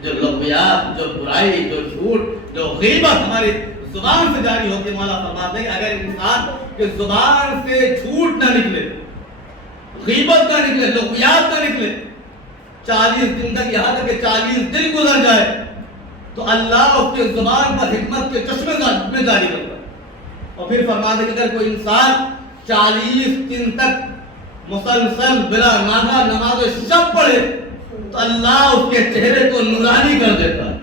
جو لغویات، جو برائی، جو جھوٹ، جو غیبت ہماری زبان سے جاری ہوتی ہے، مولا فرماتے ہیں اگر انسان کے زبان سے جھوٹ نہ نکلے، غیبت نہ نکلے، لغویات نہ نکلے 40 دن تک، یہاں تک کہ 40 دن گزر جائے تو اللہ اس کے زبان پر حکمت کے چشمے جاری کرتا ہے. اور پھر فرماتے ہیں کہ اگر کوئی انسان 40 دن تک مسلسل بلا ناغہ نماز شب پڑھے تو اللہ اس کے چہرے کو نورانی کر دیتا ہے،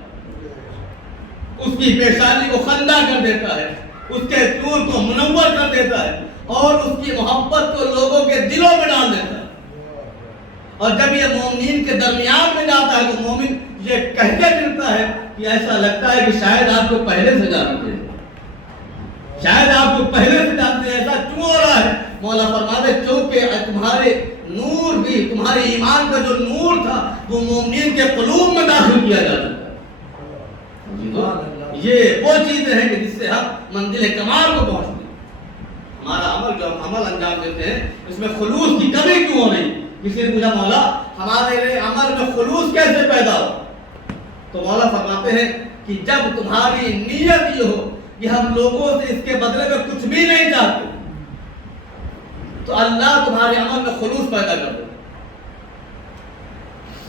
اس کی پیشانی کو خندہ کر دیتا ہے، اس کے نور کو منور کر دیتا ہے اور اس کی محبت کو لوگوں کے دلوں میں ڈال دیتا ہے. اور جب یہ مومنین کے درمیان میں جاتا ہے تو مومن یہ کہہ کے ملتا ہے کہ ایسا لگتا ہے کہ شاید آپ کو پہلے سے جانتے ہیں، شاید آپ کو پہلے سے جانتے ہیں. ایسا کیوں ہو رہا ہے؟ مولا فرماتے ہیں چونکہ تمہارے نور بھی، تمہارے ایمان کا جو نور تھا وہ مومنین کے قلوب میں داخل کیا جا چکا ہے. یہ وہ چیزیں ہیں کہ جس سے ہم منزل کمال کو پہنچتے ہیں. ہمارا عمل جو ہم عمل انجام دیتے ہیں اس میں خلوص کی کمی کیوں ہو رہی؟ کسی نے پوچھا مولا ہمارے عمل میں خلوص کیسے پیدا ہو؟ تو مولا فرماتے ہیں کہ جب تمہاری نیت یہ ہو کہ ہم لوگوں سے اس کے بدلے میں کچھ بھی نہیں چاہتے تو اللہ تمہارے عمل میں خلوص پیدا کر دے.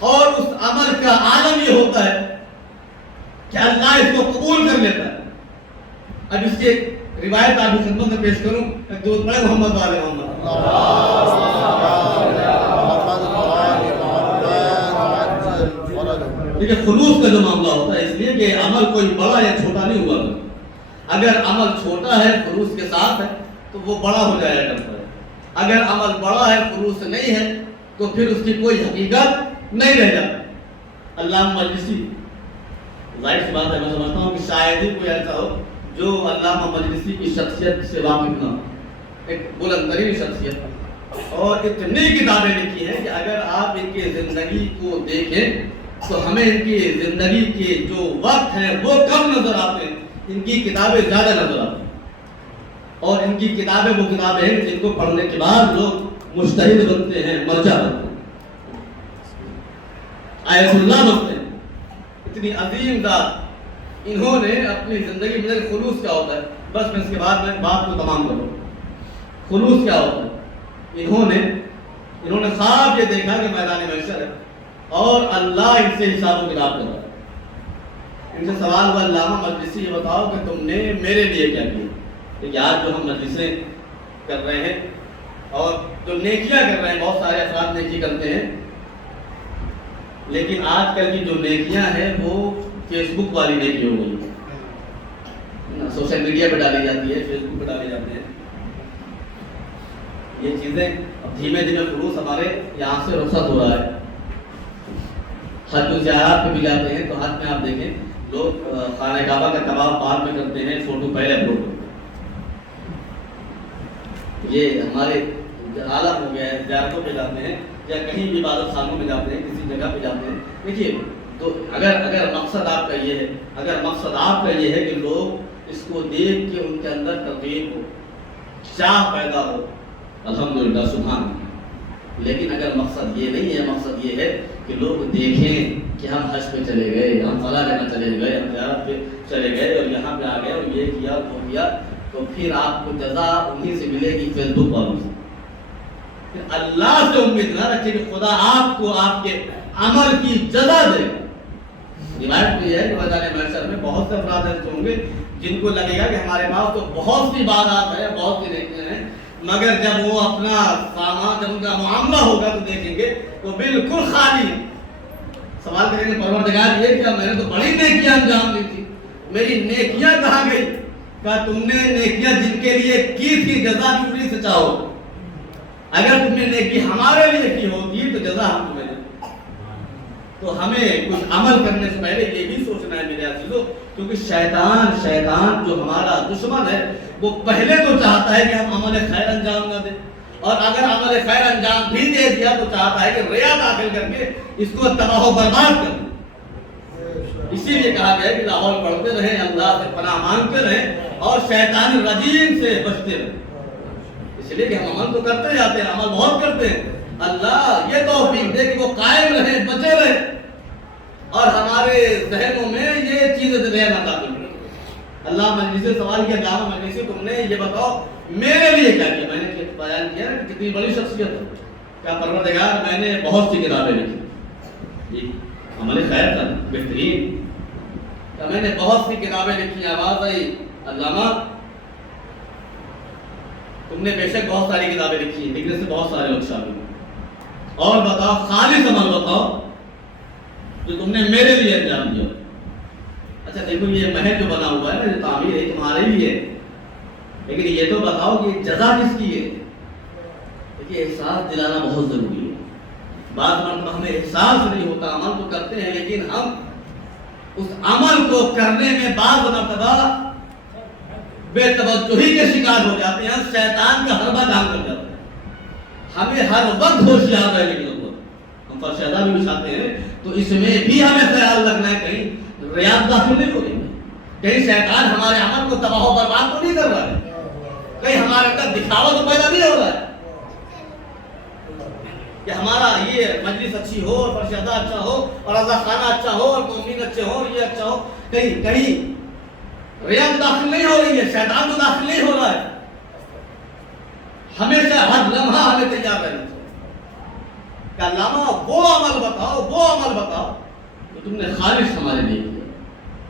اور اس عمل کا عالم یہ ہوتا ہے کہ اللہ اس کو قبول کر لیتا ہے. اب اس کی ایک روایت آپ کی خدمت میں پیش کروں، ایک دوست بڑے محمد والے محمد دیکھیں خلوص کا جو معاملہ ہوتا ہے اس لیے کہ عمل کوئی بڑا یا چھوٹا نہیں ہوا کرتا. اگر عمل چھوٹا ہے خلوص کے ساتھ ہے تو وہ بڑا ہو جایا کرتا ہے. اگر عمل بڑا ہے خلوص نہیں ہے تو پھر اس کی کوئی حقیقت نہیں رہ جاتی. علامہ مجلسی، ظاہر سی بات ہے میں سمجھتا ہوں کہ شاید ہی کوئی ایسا ہو جو علامہ مجلسی کی شخصیت سے واقف نہ ہو. ایک بلند ترین شخصیت اور اتنی کتابیں لکھی ہیں کہ اگر آپ ان کی زندگی کو دیکھیں تو ہمیں ان کی زندگی کے جو وقت ہیں وہ کم نظر آتے ہیں، ان کی کتابیں زیادہ نظر آتی ہیں. اور ان کی کتابیں وہ کتابیں ہیں جن کو پڑھنے کے بعد لوگ مجتہد بنتے ہیں، مرجع بنتے ہیں، آیت اللہ بنتے ہیں. اتنی عظیم ذات انہوں نے اپنی زندگی میں خلوص کیا ہوتا ہے، بس میں اس کے بعد میں بات کو تمام کروں. خلوص کیا ہوتا ہے؟ انہوں نے خواب یہ دیکھا کہ میدان محشر ہے اور اللہ ان سے حساب و کتاب کر رہا ہے. ان سے سوال ہوا علامہ مجلسی یہ بتاؤ کہ تم نے میرے لیے کیا کیا؟ کہ آج جو ہم مجلسیں کر رہے ہیں اور جو نیکیاں کر رہے ہیں، بہت سارے افراد نیکی کرتے ہیں لیکن آج کل کی جو نیکیاں ہیں وہ فیس بک والی نیکی ہو گئی، سوشل میڈیا پہ ڈالی جاتی ہے، فیس بک پہ ڈالے جاتے ہیں. یہ چیزیں اب دھیمے دھیمے خلوص ہمارے یہاں سے رخصت ہو رہا ہے. حج و زیارات پہ بھی جاتے ہیں تو حج میں آپ دیکھیں لوگ خانہ کعبہ کا طواف بعد میں کرتے ہیں، فوٹو پہلے اپلوڈ کرتے ہیں. یہ ہمارے عالم ہو گیا ہے. زیارتوں پہ جاتے ہیں یا کہیں بھی عبادت خانوں میں جاتے ہیں، کسی جگہ پہ جاتے ہیں. دیکھیے تو اگر مقصد آپ کا یہ ہے، اگر مقصد آپ کا یہ ہے کہ لوگ اس کو دیکھ کے ان کے اندر ترغیب ہو، چاہ پیدا ہو، الحمدللہ سبحان اللہ. لیکن اگر مقصد یہ نہیں ہے، مقصد یہ ہے کہ لوگ دیکھیں کہ ہم حج پہ چلے گئے، ہم فلاں جگہ چلے گئے، ہم زیارت پہ چلے گئے اور یہاں پہ آ گئے اور یہ کیا وہ کیا، تو پھر آپ کو جزا انہیں سے ملے گی فیس بک والوں سے. پھر اللہ سے امید نہ رکھیں کہ خدا آپ کو آپ کے عمل کی جزا دے گا. روایت میں یہ ہے کہ میدان محشر میں بہت سے افراد ایسے ہوں گے جن کو لگے گا کہ ہمارے پاس تو بہت سی عبادات ہیں، بہت سی نیکیاں ہیں، مگر جب وہ اپنا سامان، جب ان کا معاملہ ہوگا تو دیکھیں گے وہ بالکل خالی ہے. سوال کریں گے پروردگار یہ کیا، میں نے تو بڑی نیکیاں انجام دی تھی، میری نیکیاں کہاں گئی؟ کہا تم نے نیکیاں جن کے لیے کی تھی جزا بھی انہیں سے چاہو. اگر تم نے نیکی ہمارے لیے کی ہوتی تو جزا ہم تمہیں دیں. تو ہمیں کچھ عمل کرنے سے پہلے یہ بھی سوچنا ہے میرے عزیزو، کیونکہ شیطان جو ہمارا دشمن ہے وہ پہلے تو چاہتا ہے کہ ہم عمل خیر انجام نہ دیں، اور اگر عمل خیر انجام بھی دے دیا تو چاہتا ہے کہ ریا داخل کر کے اس کو تباہ و برباد کر دیں. اس اسی لیے کہا گیا کہ لاہور پڑھتے رہیں، اللہ سے پناہ مانگتے رہیں اور شیطان الرجیم سے بچتے رہیں، اس لیے کہ ہم عمل تو کرتے جاتے ہیں، عمل بہت کرتے ہیں، اللہ یہ توفیق دے کہ وہ قائم رہیں، بچے رہیں اور ہمارے ذہنوں میں یہ چیزیں ذہن عطا کریں۔ اللہ مجلس سے سوال کیا، جامع مجلس سے تم نے یہ بتاؤ میرے لیے کیا کیا؟ میں نے بیان کیا نا کہ کتنی بڑی شخصیت ہے، کیا پروردگار میں نے بہت سی کتابیں لکھی، عمل خیر کا بہترین، کہ میں نے بہت سی کتابیں لکھی، آواز آئی علامہ تم نے بے شک بہت ساری کتابیں لکھی ہیں، لکھنے سے بہت سارے لوگ شامل ہیں، اور بتاؤ خالص عمل بتاؤ جو تم نے میرے لیے انجام دیا۔ اچھا دیکھو یہ محل جو بنا ہوا ہے نا، تعمیر ہے تمہارے لیے، لیکن یہ تو بتاؤ کہ جزا کس کی ہے؟ دیکھیے احساس دلانا بہت ضروری ہے، بعض مرتبہ ہمیں احساس نہیں ہوتا، عمل تو کرتے ہیں لیکن ہم اس عمل کو کرنے میں بعض مرتبہ بے توجہی کے شکار ہو جاتے ہیں، شیطان کا حربہ کام کر جاتا ہے۔ ہمیں ہر وقت ہوشیار رہنے کی ضرورت ہے، ہم فرشادہ بھی بچھاتے ہیں تو اس میں بھی ہمیں خیال رکھنا ہے کہیں ریاض داخل نہیں ہو رہی ہے، کہیں شیطان ہمارے عمل کو تباہ و برباد تو نہیں کر رہا ہے، کہیں ہمارے اندر دکھاوا تو پیدا نہیں ہو رہا ہے کہ ہمارا یہ مجلس اچھی ہو اور فرشادہ اچھا ہو اور رضا خانہ اچھا ہو اور مومنین اچھے ہو اور یہ اچھا ہو، کہیں ریاض داخل نہیں ہو رہی ہے، شیطان تو داخل نہیں ہو رہا ہے۔ ہمیشہ ہر لمحہ ہمیں تیار رہنا چاہیے کہ علامہ وہ عمل بتاؤ جو تم نے خالص ہمارے لیے کیا۔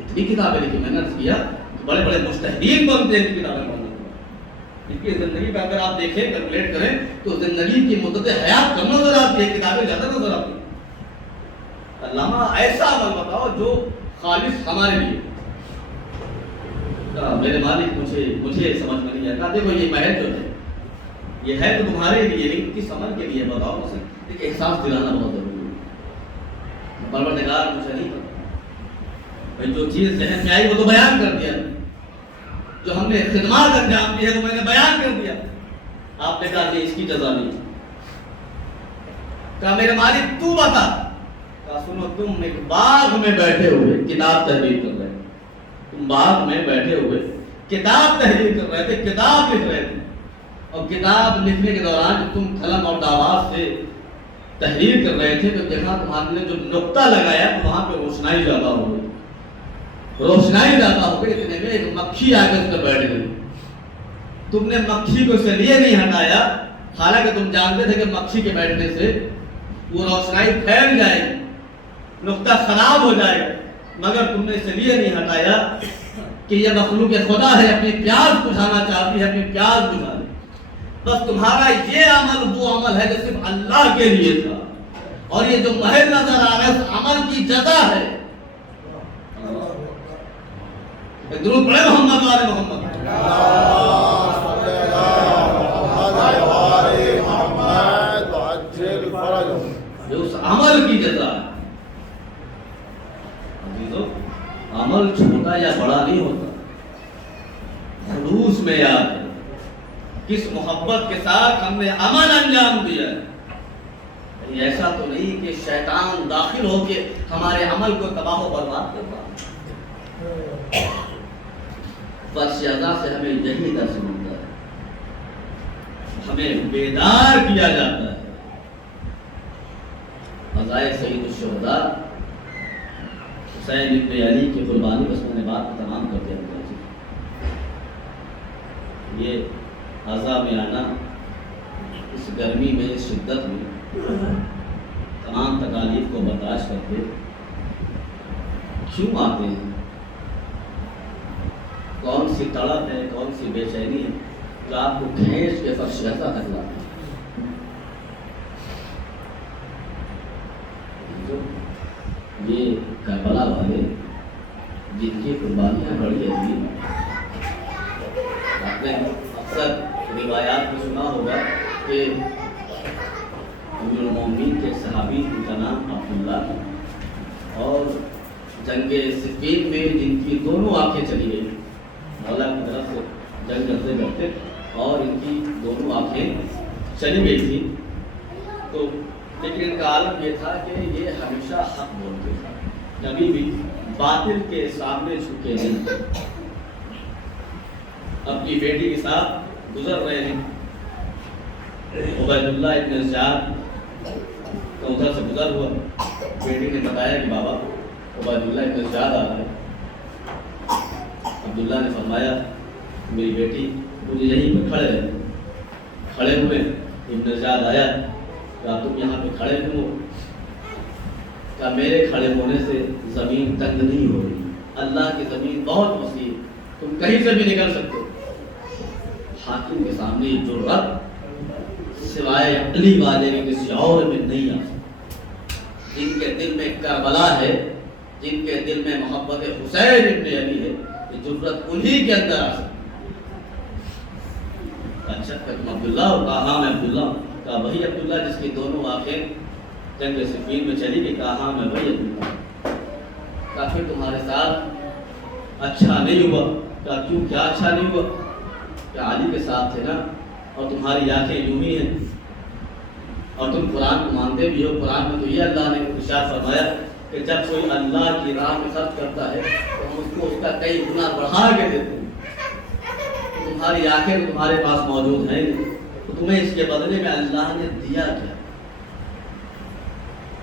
اتنی کتابیں لکھی، میں نے عرض کیا بڑے بڑے مجتہدین بنتے ہیں کتابیں پڑھنے کے، ان کی زندگی پہ اگر آپ دیکھیں کیلکولیٹ کریں تو زندگی کی مدت حیات کم نظر آتی ہے، کتابیں زیادہ نظر آتی ہیں۔ علامہ ایسا عمل بتاؤ جو خالص ہمارے لیے۔ میرے مالک مجھے سمجھ میں نہیں آیا، دیکھو یہ محل جو ہے یہ ہے تو تمہارے لیے لیکن کس عمل کے لیے بتاؤ اسے، ایک احساس دلانا بہت ضروری ہے۔ پروردگار مجھے نہیں پتا، جو چیز ذہن میں آئی وہ تو بیان کر دیا، جو ہم نے خدمات انجام دی ہے وہ میں نے بیان کر دیا، آپ نے کہا کہ اس کی جزا نہیں، کہا میرے مالک تو بتا، کہا سنو تم ایک باغ میں بیٹھے ہوئے کتاب تحریر کر رہے، تم باغ میں بیٹھے ہوئے کتاب تحریر کر رہے تھے، کتاب لکھ رہے تھے، اور کتاب لکھنے کے دوران جب تم قلم اور دعوات سے تحریر کر رہے تھے تو دیکھا تمہارے نے جو نقطہ لگایا تو وہاں پہ روشنائی زیادہ ہو گئی، اتنے میں ایک مکھی آ کے اس پہ بیٹھ گئی، تم نے مکھی کو اس لیے نہیں ہٹایا، حالانکہ تم جانتے تھے کہ مکھی کے بیٹھنے سے وہ روشنائی پھیل جائے گی، نقطہ خراب ہو جائے گا، مگر تم نے اس لیے نہیں ہٹایا کہ یہ مخلوق خدا ہے، اپنی پیاس بجھانا چاہتی ہے، اپنی پیاس بجھا دے، بس تمہارا یہ عمل وہ عمل ہے جو صرف اللہ کے لیے تھا، اور یہ جو محل نظر آ رہا ہے اس عمل کی جزا ہے۔ درود پڑھے محمد والے محمد، جو اس عمل کی جزا ہے۔ عزیزو عمل چھوٹا یا بڑا نہیں ہوتا، خلوص میں یاد ہے کس محبت کے ساتھ ہم نے عمل انجام دیا ہے، ایسا تو نہیں کہ شیطان داخل ہو کے ہمارے عمل کو تباہ و برباد کر رہا۔ فرش ادا سے ہمیں یہی درس ملتا ہے، ہمیں بیدار کیا جاتا ہے۔ عزائے سید الشہداء حسین ابن علی کی قربانی، بس میں نے بات کو تمام کر دیا۔ یہ عزا میں آنا اس گرمی میں، اس شدت میں، تمام تکالیف کو برداشت کرتے کیوں آتے ہیں؟ کون سی تڑپ ہے، کون سی بے چینی ہے جو آپ کو کھینچ کے فرش عزا تک لاتے ہیں؟ یہ کربلا والے جن کی قربانیاں بڑی عظیم ہیں، آپ نے اکثر روایات میں سنا ہوگا کہ امیر المومنین کے صحابی ان کا نام عبداللہ تھا، اور جنگ صفین میں جن کی دونوں آنکھیں چلی گئی، مولا کی طرف سے جنگ کرتے کرتے اور ان کی دونوں آنکھیں چلی گئی تھی، تو لیکن ان کا عالم یہ تھا کہ یہ ہمیشہ حق بولتے تھے، کبھی بھی باطل کے سامنے جھکے نہیں، اپنی بیٹی کے ساتھ گزر رہے ہیں۔ عبید اللہ ابن زیاد تو ادھر سے گزر ہوا، بیٹی نے بتایا کہ بابا عبید اللہ ابن زیاد آ رہا ہے۔ عبداللہ نے فرمایا میری بیٹی مجھے یہیں پہ کھڑے رہے، کھڑے ہوئے ابن زیاد آیا، کہا تم یہاں پہ کھڑے کیوں ہو؟ کہا میرے کھڑے ہونے سے زمین تنگ نہیں ہو رہی، اللہ کی زمین بہت وسیع، تم کہیں سے بھی نکل سکتے ہو۔ حاکم کے سامنے جرأت سوائے عقلی والے کے کسی اور میں نہیں آ سکتی۔ جن کے دل میں کربلا ہے، جن کے دل میں محبت حسین ابن علی ہے، یہ جرأت انہی کے اندر آ سکتی۔ اچھا کہ تم عبداللہ ہو؟ کہا ہاں میں عبداللہ ہوں۔ کہا وہی عبداللہ جس کی دونوں آنکھیں جنگ صفین میں چلی گئی؟ کہا ہاں میں وہی عبداللہ ہوں۔ کہا پھر تمہارے ساتھ اچھا نہیں ہوا؟ کہا کیوں، کیا اچھا نہیں ہوا؟ کہ علی کے ساتھ تھے نا، اور تمہاری آنکھیں یوں ہی ہیں، اور تم قرآن کو مانتے بھی ہو۔ قرآن میں تو یہ اللہ نے ارشاد فرمایا کہ جب کوئی اللہ کی راہ میں خرچ کرتا ہے تو ہم اس کو اس کا کئی گنا بڑھا کے دیتے ہیں۔ تمہاری آنکھیں تو تمہارے پاس موجود ہیں، تو تمہیں اس کے بدلے میں اللہ نے دیا کیا؟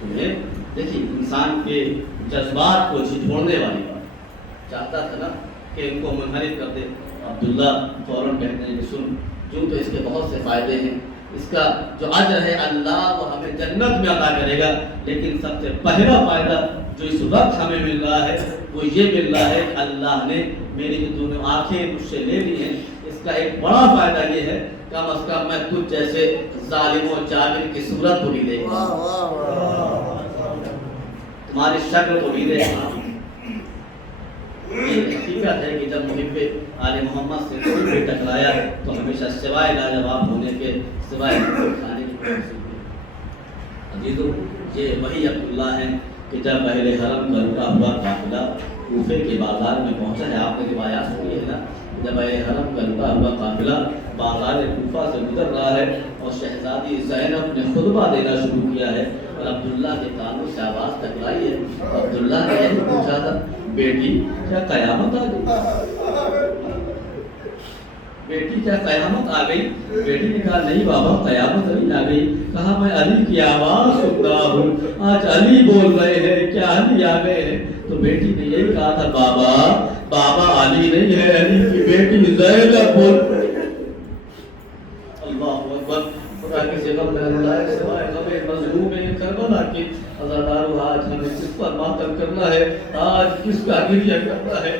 تمہیں دیکھیے انسان کے جذبات کو جھنجھوڑنے والی بات، چاہتا تھا نا کہ ان کو منحرف کر دے۔ عبداللہ فوراً کہتے ہیں کہ سن، کیوں تو اس کے بہت سے فائدے ہیں، اس کا جو اجر ہے اللہ وہ ہمیں جنت میں عطا کرے گا، لیکن سب سے پہلا فائدہ جو اس وقت ہمیں مل رہا ہے وہ یہ مل رہا ہے کہ اللہ نے میری جو دونوں آنکھیں مجھ سے لے لی ہیں، اس کا ایک بڑا فائدہ یہ ہے کم از کم میں تجھ جیسے ظالم و جابر کی صورت کو نہیں دیکھ رہا، تمہاری شکل کو نہیں دیکھ رہا۔ یہ حقیقت ہے کہ جب محب آل محمد سے کوئی بھی ٹکرایا تو ہمیشہ سوائے لاجواب ہونے کے، سوائے کھانے کی کوشش کی۔ عزیزو، یہ وہی عبداللہ ہیں کہ جب اہل حرم کا رکا ہوا قافلہ کوفے کے بازار میں پہنچا ہے، آپ نے روایات سنی ہے نا، جب اہل حرم کا رکا ہوا قافلہ بازار کوفہ سے گزر رہا ہے اور شہزادی زینب نے خطبہ دینا شروع کیا ہے اور عبداللہ کے کانوں سے آواز ٹکرائی ہے، عبداللہ نے یہی پوچھا تھا بیٹی کیا قیامت آ گئی؟ بیٹی کیا قیامت آ گئی؟ بیٹی نے کہا نہیں بابا قیامت نہیں آ گئی، کہا میں علی کی آواز سن رہا ہوں، آج علی بول رہے ہیں، کیا علی آ گئے ہیں؟ تو بیٹی نے یہی کہا تھا بابا علی نہیں ہے، علی کی بیٹی زینب بول رہی ہے۔ اللہ اکبر، خدا کسی غم میں اللہ ہے سوائے غم مظلوم کربلا کی عزادارو، آج ہمیں کس پر ماتم کرنا ہے، آج کس کا گریہ کرنا ہے،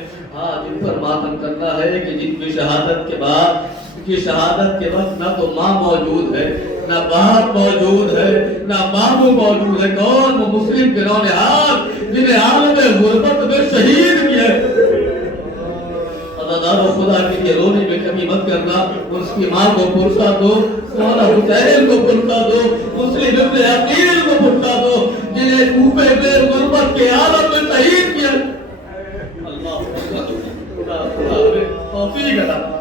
آج ان پر ماتم کرنا ہے کہ جن کی شہادت کے بعد، کی شہادت کے وقت نہ تو ماں موجود ہے، نہ باپ موجود ہے، نہ ماموں موجود ہے، کون؟ وہ مسلم کے نونہار جنہیں عالم غربت میں شہید کیا ہے۔ عزادارو، خدا کے رونے میں کمی مت کرنا، اس کی ماں کو پرسا دو، مولا حسین کو پرسا دو، مسلم ابن عقیل کو پرسا دو، جنہیں کوفے میں غربت کے عالم میں شہید کیا۔ اللہ خدا ہمیں توفیق عطا فرمائے۔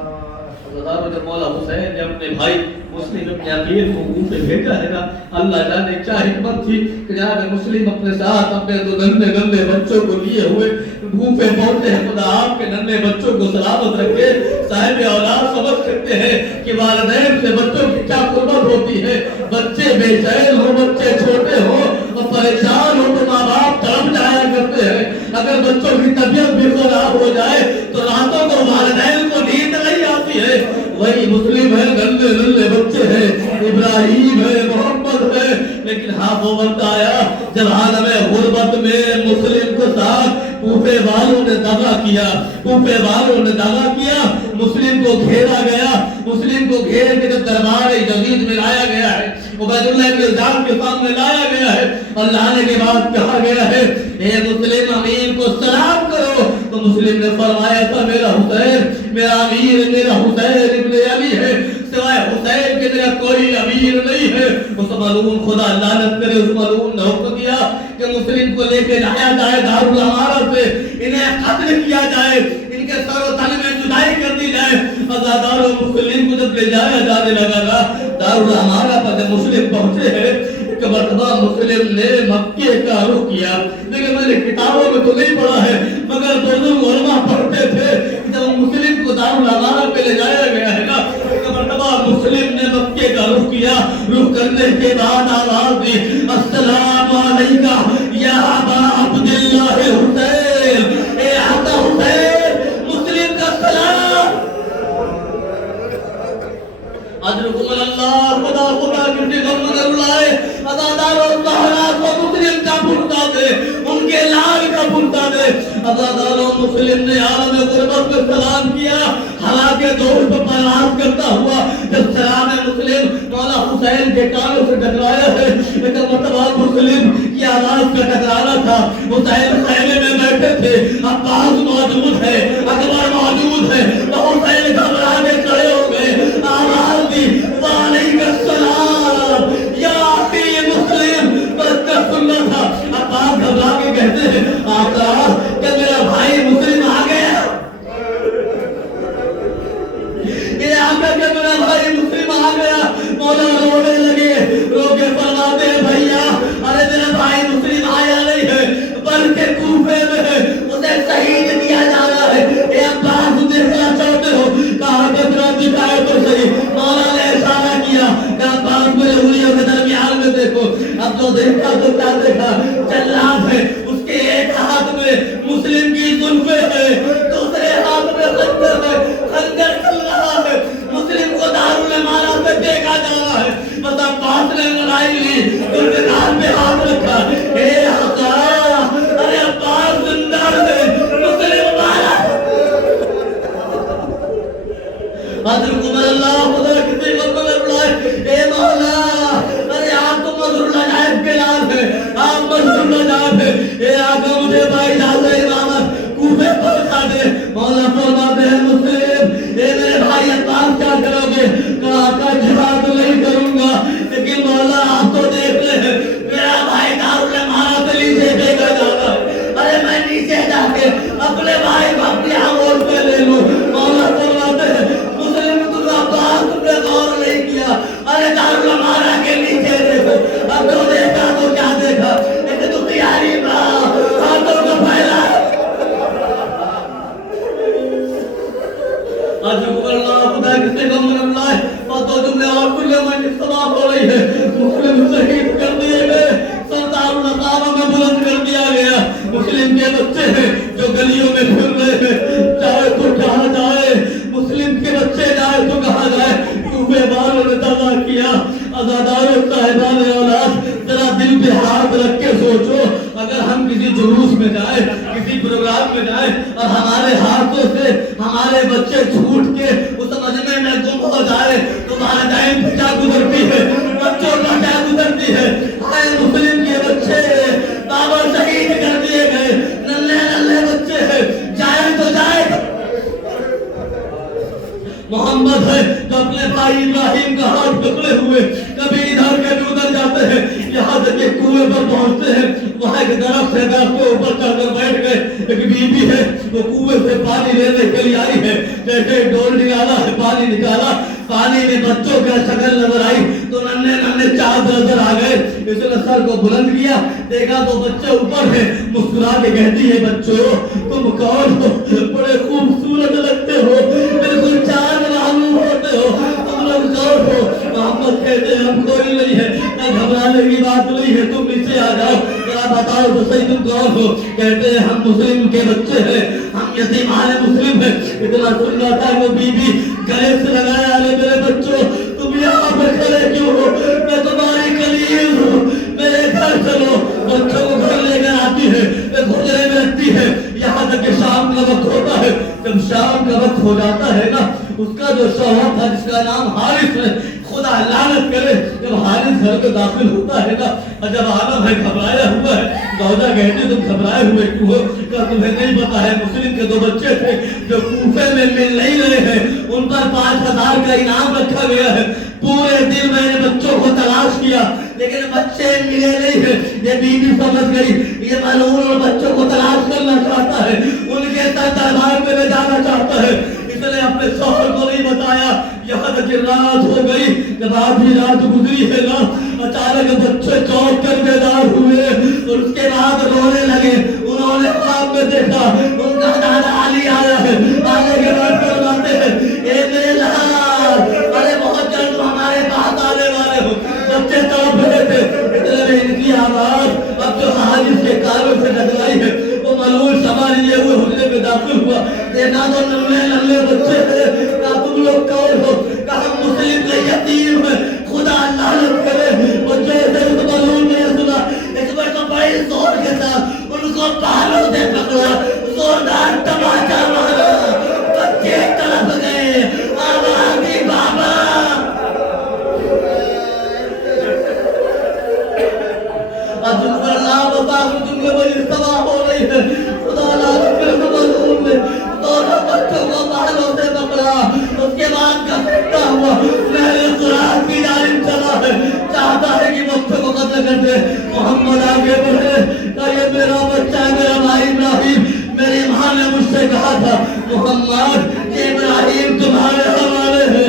جب مولا حسین نے اپنے بھائی مسلم ابن عقیل کو کوفے بھیجا ہے نا، اللہ جانے کیا حکمت تھی کہ جناب مسلم اپنے ساتھ اپنے دو ننھے بچوں کو لیے ہوئے کوفے پہنچتے ہیں۔ خدا آپ کے ننھے بچوں کو سلامت رکھے۔ صاحب اولاد سمجھ سکتے ہیں کہ والدین سے بچوں کی کیا قربت ہوتی ہے، بچے بے چین ہو، بچے چھوٹے ہو اور پریشان ہو تو ماں باپ تڑپ جایا کرتے ہیں۔ اگر بچوں کی طبیعت بھی خراب ہو جائے تو راتوں کو والدین کو نیند نہیں آتی ہے۔ وہی مسلم ہے، ننھے بچے ہیں، ابراہیم ہے، محمد ہے، لیکن ہاں وہ وقت آیا جب عالم غربت میں مسلم کو ساتھ کوفے والوں نے دغا کیا، کوفے والوں نے دغا کیا، مسلم کو گھیرا گیا، مسلم کو گھیر کے جب دربار یزید میں لایا گیا ہے، عبید اللہ ابن زیاد کے سامنے لایا گیا ہے اور لانے کے بعد کہا گیا ہے اے مسلم امیر کو سلام کرو، تو مسلم نے فرمایا تھا میرا حسین، میرا امیر میرا حسین ابن علی ہے، سوائے حسین کے میرا کوئی امیر نہیں ہے۔ اس ملعون خدا لعنت کرے، اس ملعون نے حکم دیا کہ مسلم کو لے کے جایا جائے دارالامارہ سے، انہیں قتل کیا جائے، ان کے سر و تن میں جدائی کر دی جائے۔ عزادارو، مسلم کو جب لے جایا جانے لگا نا دارالامارہ پر جب مسلم پہنچے ہیں، ایک مرتبہ مسلم نے مکے کا رخ کیا، لیکن میں نے کتابوں میں میں تو نہیں پڑھا ہے مگر بزرگ علماء پڑھتے تھے جب مسلم کو دارالامانہ پہ لے جایا گیا ہے نا ایک مرتبہ مسلم نے مکے کا رخ کیا رخ کرنے کے بعد آواز دی السلام علیکہ یا ابا عبداللہ حسین اے آقا حسین مسلم کا سلام اجرکم اللہ خدا کسی غم نہ رلائے ازادار و طاہرات و مسلم کا پرتا دے ان کے لال کا پرتا دے ازادار و مسلم نے عالم غربت میں سلام کیا حالانکہ دور پر پرواز کرتا ہوا جب سلام مسلم مولا حسین کے کانوں سے ٹکرایا ہے ایک مرتبہ مسلم کی آواز کا ٹکرانا تھا حسین خیمے میں بیٹھے تھے عباس موجود ہے اکبر موجود ہے تو حسین گھبرا کے کھڑے ہو گئے آواز دی وعلیکم السلام یا اخی مسلم بس کا سننا تھا عباس گھبرا کے کہتے ہیں آقا کہ میرا بھائی مسلم آ گیا یہ آقا کہ میرا بھائی مسلم آ گیا مولا رونے لگے رو کے فرماتے ہیں بھیا ارے میرا بھائی مسلم آیا نہیں ہے بلکہ کوفے میں ہے اسے شہید کیا جا رہا ہے اے عباس دیکھنا چاہتے ہو کہا کہ میرا دکھائے تو صحیح مولا نے اشارہ کیا کہ عباس میرے انگلیوں کے درمیان میں دیکھو اب جو دیکھا تو کیا دیکھا جلاد ہے اس کے ایک ہاتھ میں مسلم کی زلفیں ہے دوسرے ہاتھ میں خنجر ہے خنجر چل رہا ہے مسلم کو دارالامانہ سے پھینکا جا رہا ہے بس عباس نے لڑائی لی ذوالفقار پہ ہاتھ رکھا اے آقا ارے عباس زندہ ہے مسلم مارا حضرت اللہ خدا کسی وقت میں بلائے اے مولا ارے آپ تو مظہر العجائب کے نام ہے آپ مظہر العجائب ہے اے آقا مجھے بھائی اجازت امامت کوفے پر کھا دے مولا فرماتے ہیں مسلم اے میرے بھائی عباس کیا کرو گے کہا آقا جہاد نہیں کروں گا لیکن مولا آپ تو دیکھ رہے ہیں میرا بھائی دارالامانہ سے نیچے پھینکا جا رہا ہے ارے میں نیچے جا کے اپنے بھائی کو اپنی آمول پہ لے لوں مولا فرماتے ہیں تم نے غور نہیں کیا ارے دارالامانہ کے نیچے دیکھو اب جو دیکھا تو کیا دیکھا ایک دکھیاری ماں ہاتھوں کو پھیلا آج اللہ خدا کسی غم نہ لائے اور تو تم نے اور کل میں استماع ہو رہی ہے مسلم شہید کر دیے گئے سردار العطامہ میں بلند کر دیا گیا مسلم کے بچے ہیں جو گلیوں میں پھر رہے ہیں چاہے تو کہاں جائے مسلم کے بچے جائے تو کہاں جائے کوفے والوں نے دعویٰ کیا ازاداروں صاحبان اولاد ذرا دل پہ ہاتھ رکھ کے سوچو اگر ہم کسی جلوس میں جائیں کسی پروگرام میں جائیں اور ہمارے ہاتھوں سے ہمارے بچے چھوٹ کے اس مجمع میں گم ہو جائے تو والدین پہ کیا گزرتی ہے بچوں کا کیا گزرتی ہے ہائے مسلم کے بچے بابا شہید کر دیے گئے نلے نلے بچے ہیں جائے تو جائے محمد ہے جو اپنے بھائی ابراہیم کا ہاتھ پکڑے ہوئے کبھی ادھر کبھی ادھر جاتے ہیں یہاں تک کہ کنویں پر پہنچتے ہیں وہاں ایک درخت ہے درخت کے اوپر چڑھ کر بیٹھ گئے ایک بی بی ہے وہ کنویں سے پانی لینے کے لیے آئی ہے جیسے ڈول نکالا ہے پانی نکالا پانی میں بچوں کا شکل نظر آئی تو ننھے ننھے چاند نظر آ گئے اس نے سر کو بلند کیا دیکھا تو بچے اوپر ہے مسکرا کے کہتی ہے بچوں تم کون ہو بڑے خوبصورت لگتے ہو بالکل چاند معلوم ہوتے ہو تم لوگ کون ہو محمد کہتے ہیں ہم کوئی نہیں ہے نہ گھبرانے کی بات نہیں ہے تم نیچے آ جاؤ ذرا بتاؤ تو صحیح تم کون ہو کہتے ہیں ہم مسلم کے بچے ہیں ہم یتیمان مسلم ہیں اتنا سننا تھا وہ بی بی گلے سے لگایا ارے میرے بچوں تم یہاں پہ کھڑے کیوں ہو میں تمہاری کلیل ہوں میرے گھر چلو بچوں کو گھر لے کر آتی ہے میں گھرے میں رکھتی ہے یہاں تک کہ شام کا وقت ہوتا ہے جب شام کا وقت ہو جاتا ہے نا اس کا جو شوہر تھا جس کا نام حارث ہے خدا لعنت کرے جب حارث گھر میں داخل ہوتا ہے نا اور جب عالم ہے گھبرایا ہوا ہے زوجہ کہتی تم گھبرائے ہوئے کیوں ہو کہ تمہیں نہیں پتا ہے مسلم کے 2 بچے تھے جو کوفے میں مل نہیں رہے ہیں ان پر 5000 کا انعام رکھا گیا ہے پورے دن میں نے بچوں کو تلاش کیا لیکن بچے ملے نہیں ہیں یہ بی بی سمجھ گئی یہ ملعون بچوں کو تلاش کرنا چاہتا ہے ان کے سر دربار میں جانا چاہتا ہے اس نے اپنے شوہر کو نہیں بتایا یہاں تک کہ رات ہو گئی جب آدھی رات گزری ہے نا اچانک بچے چونک کر بیدار ہوئے اور اس کے بعد رونے لگے انہوں نے یہ نہ تو نلے بچے ہیں، نہ تم لوگ کون ہو، کہاں مسلم کا یتیم ہے، خدا لعنت کرے۔ اور جیسے اس ملعون نے سنا، اس پر تو بڑی زور کے ساتھ ان کو بالوں سے پکڑا، زوردار تماچا مارا، بچے تڑپ گئے، آواز دی بابا۔ اب جن پر نام پاک جن میں بڑی سوا ہو رہی ہے، خدا لعنت کرے ملعون نے دونوں بچوں کو بالوں سے پکڑا، اس کے بعد کا پھٹا ہوا میرے قرآن کی جانب چلا ہے، چاہتا ہے کہ بچوں کو قتل کر دے۔ محمد آگے بڑھے کہ یہ میرا بچہ ہے، میرا بھائی ابراہیم، میری ماں نے مجھ سے کہا تھا محمد یہ ابراہیم تمہارے حوالے ہے،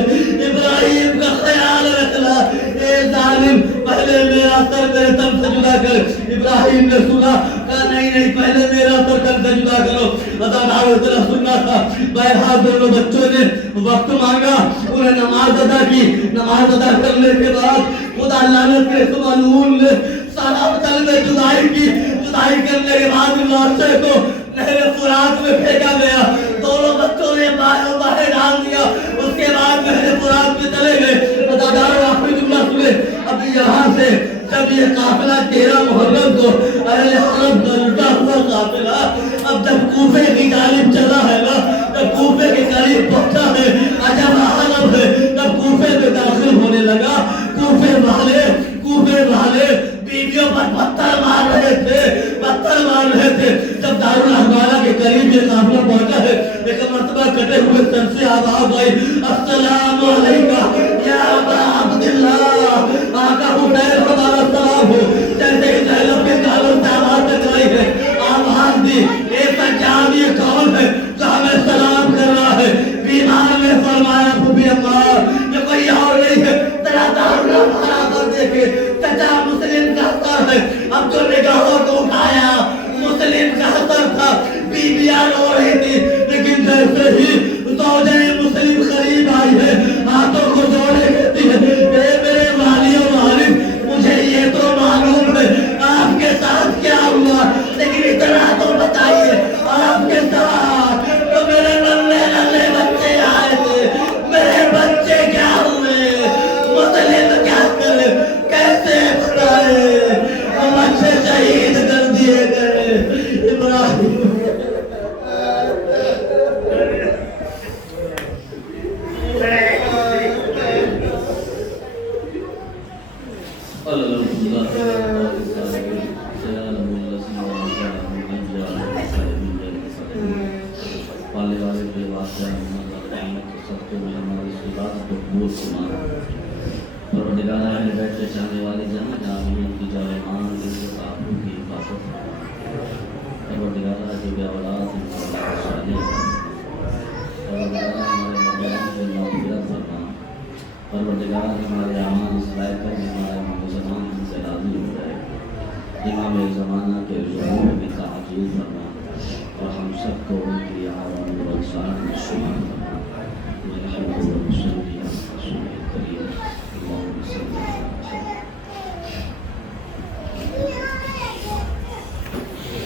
ابراہیم کا خیال رکھنا۔ اے ظالم پہلے میرا سر میرے تن سے جدا کر۔ ابراہیم نے سنا، کہا نہیں پہلے میرا سر تن سے جدا کرو۔ اداکار طرح سننا تھا۔ بہرحال دونوں بچوں نے وقت مانگا، انہیں نماز ادا کی۔ نماز ادا کرنے کے بعد خدا لعنت کے ملعون نے سارا تل میں جدائی کی۔ جدائی کرنے کے بعد لاشے کو نہر فرات میں پھینکا گیا۔ دونوں بچوں نے باہر ڈال دیا، اس کے بعد نہر فرات میں چلے گئے۔ اداکار آخری جملہ سنے، اب یہاں سے جب یہ قافلہ 13 محرم کو اہل حرم کا لٹا ہوا قافلہ اب جب کوفے کی جانب چلا ہے نا، جب کوفے کے قریب پہنچا ہے، عجب حرم ہے، جب کوفے میں داخل ہونے لگا، کوفے والے بیویوں پر پتھر مار رہے تھے۔ جب دارالحرمانہ کے قریب یہ قافلہ پہنچا ہے، ایک مرتبہ کٹے ہوئے سر سے آواز آئی، السلام علیکم یا ابا عبداللہ، آقا حسین ہمارا سلام ہو۔ جیسے ہی زینب کے کانوں سے آواز ٹکرائی ہے، آواز دی، اے سجاد یہ کون ہے جو ہمیں سلام کر رہا ہے؟ بیمار نے فرمایا پھوپھی اما یہ کوئی اور نہیں ہے، تیرا دارالحرمانہ پر دیکھے چچا مسلم کہتا ہے۔ اب جو نگاہوں کو اٹھایا مسلم کہتا تھا، بیویاں رو رہی تھی، لیکن جیسے ہی زوجہ مسلم قریب آئی ہے، ہاتھوں کو جوڑے کہتی ہے، اے میرے والی و والد، مجھے یہ تو معلوم ہے آپ کے ساتھ کیا ہوا، لیکن اتنا تو بتائیے آپ کے ساتھ تو میرے نلے بچے آئے تھے، میرے بچے کیا ہوئے، مسلم کیا کرے، کیسے بتائے، ہم اچھے شہید کر دیے گئے۔ ابراہیم بیٹھے چاہنے والے جہاں جہاں کی جائے مان کی آبرو کی حفاظت پروردگارہ جو بے اولاد شادی پروردگارہ ہمارے مبین کے مغفرت فرما، پروردگارہ ہمارے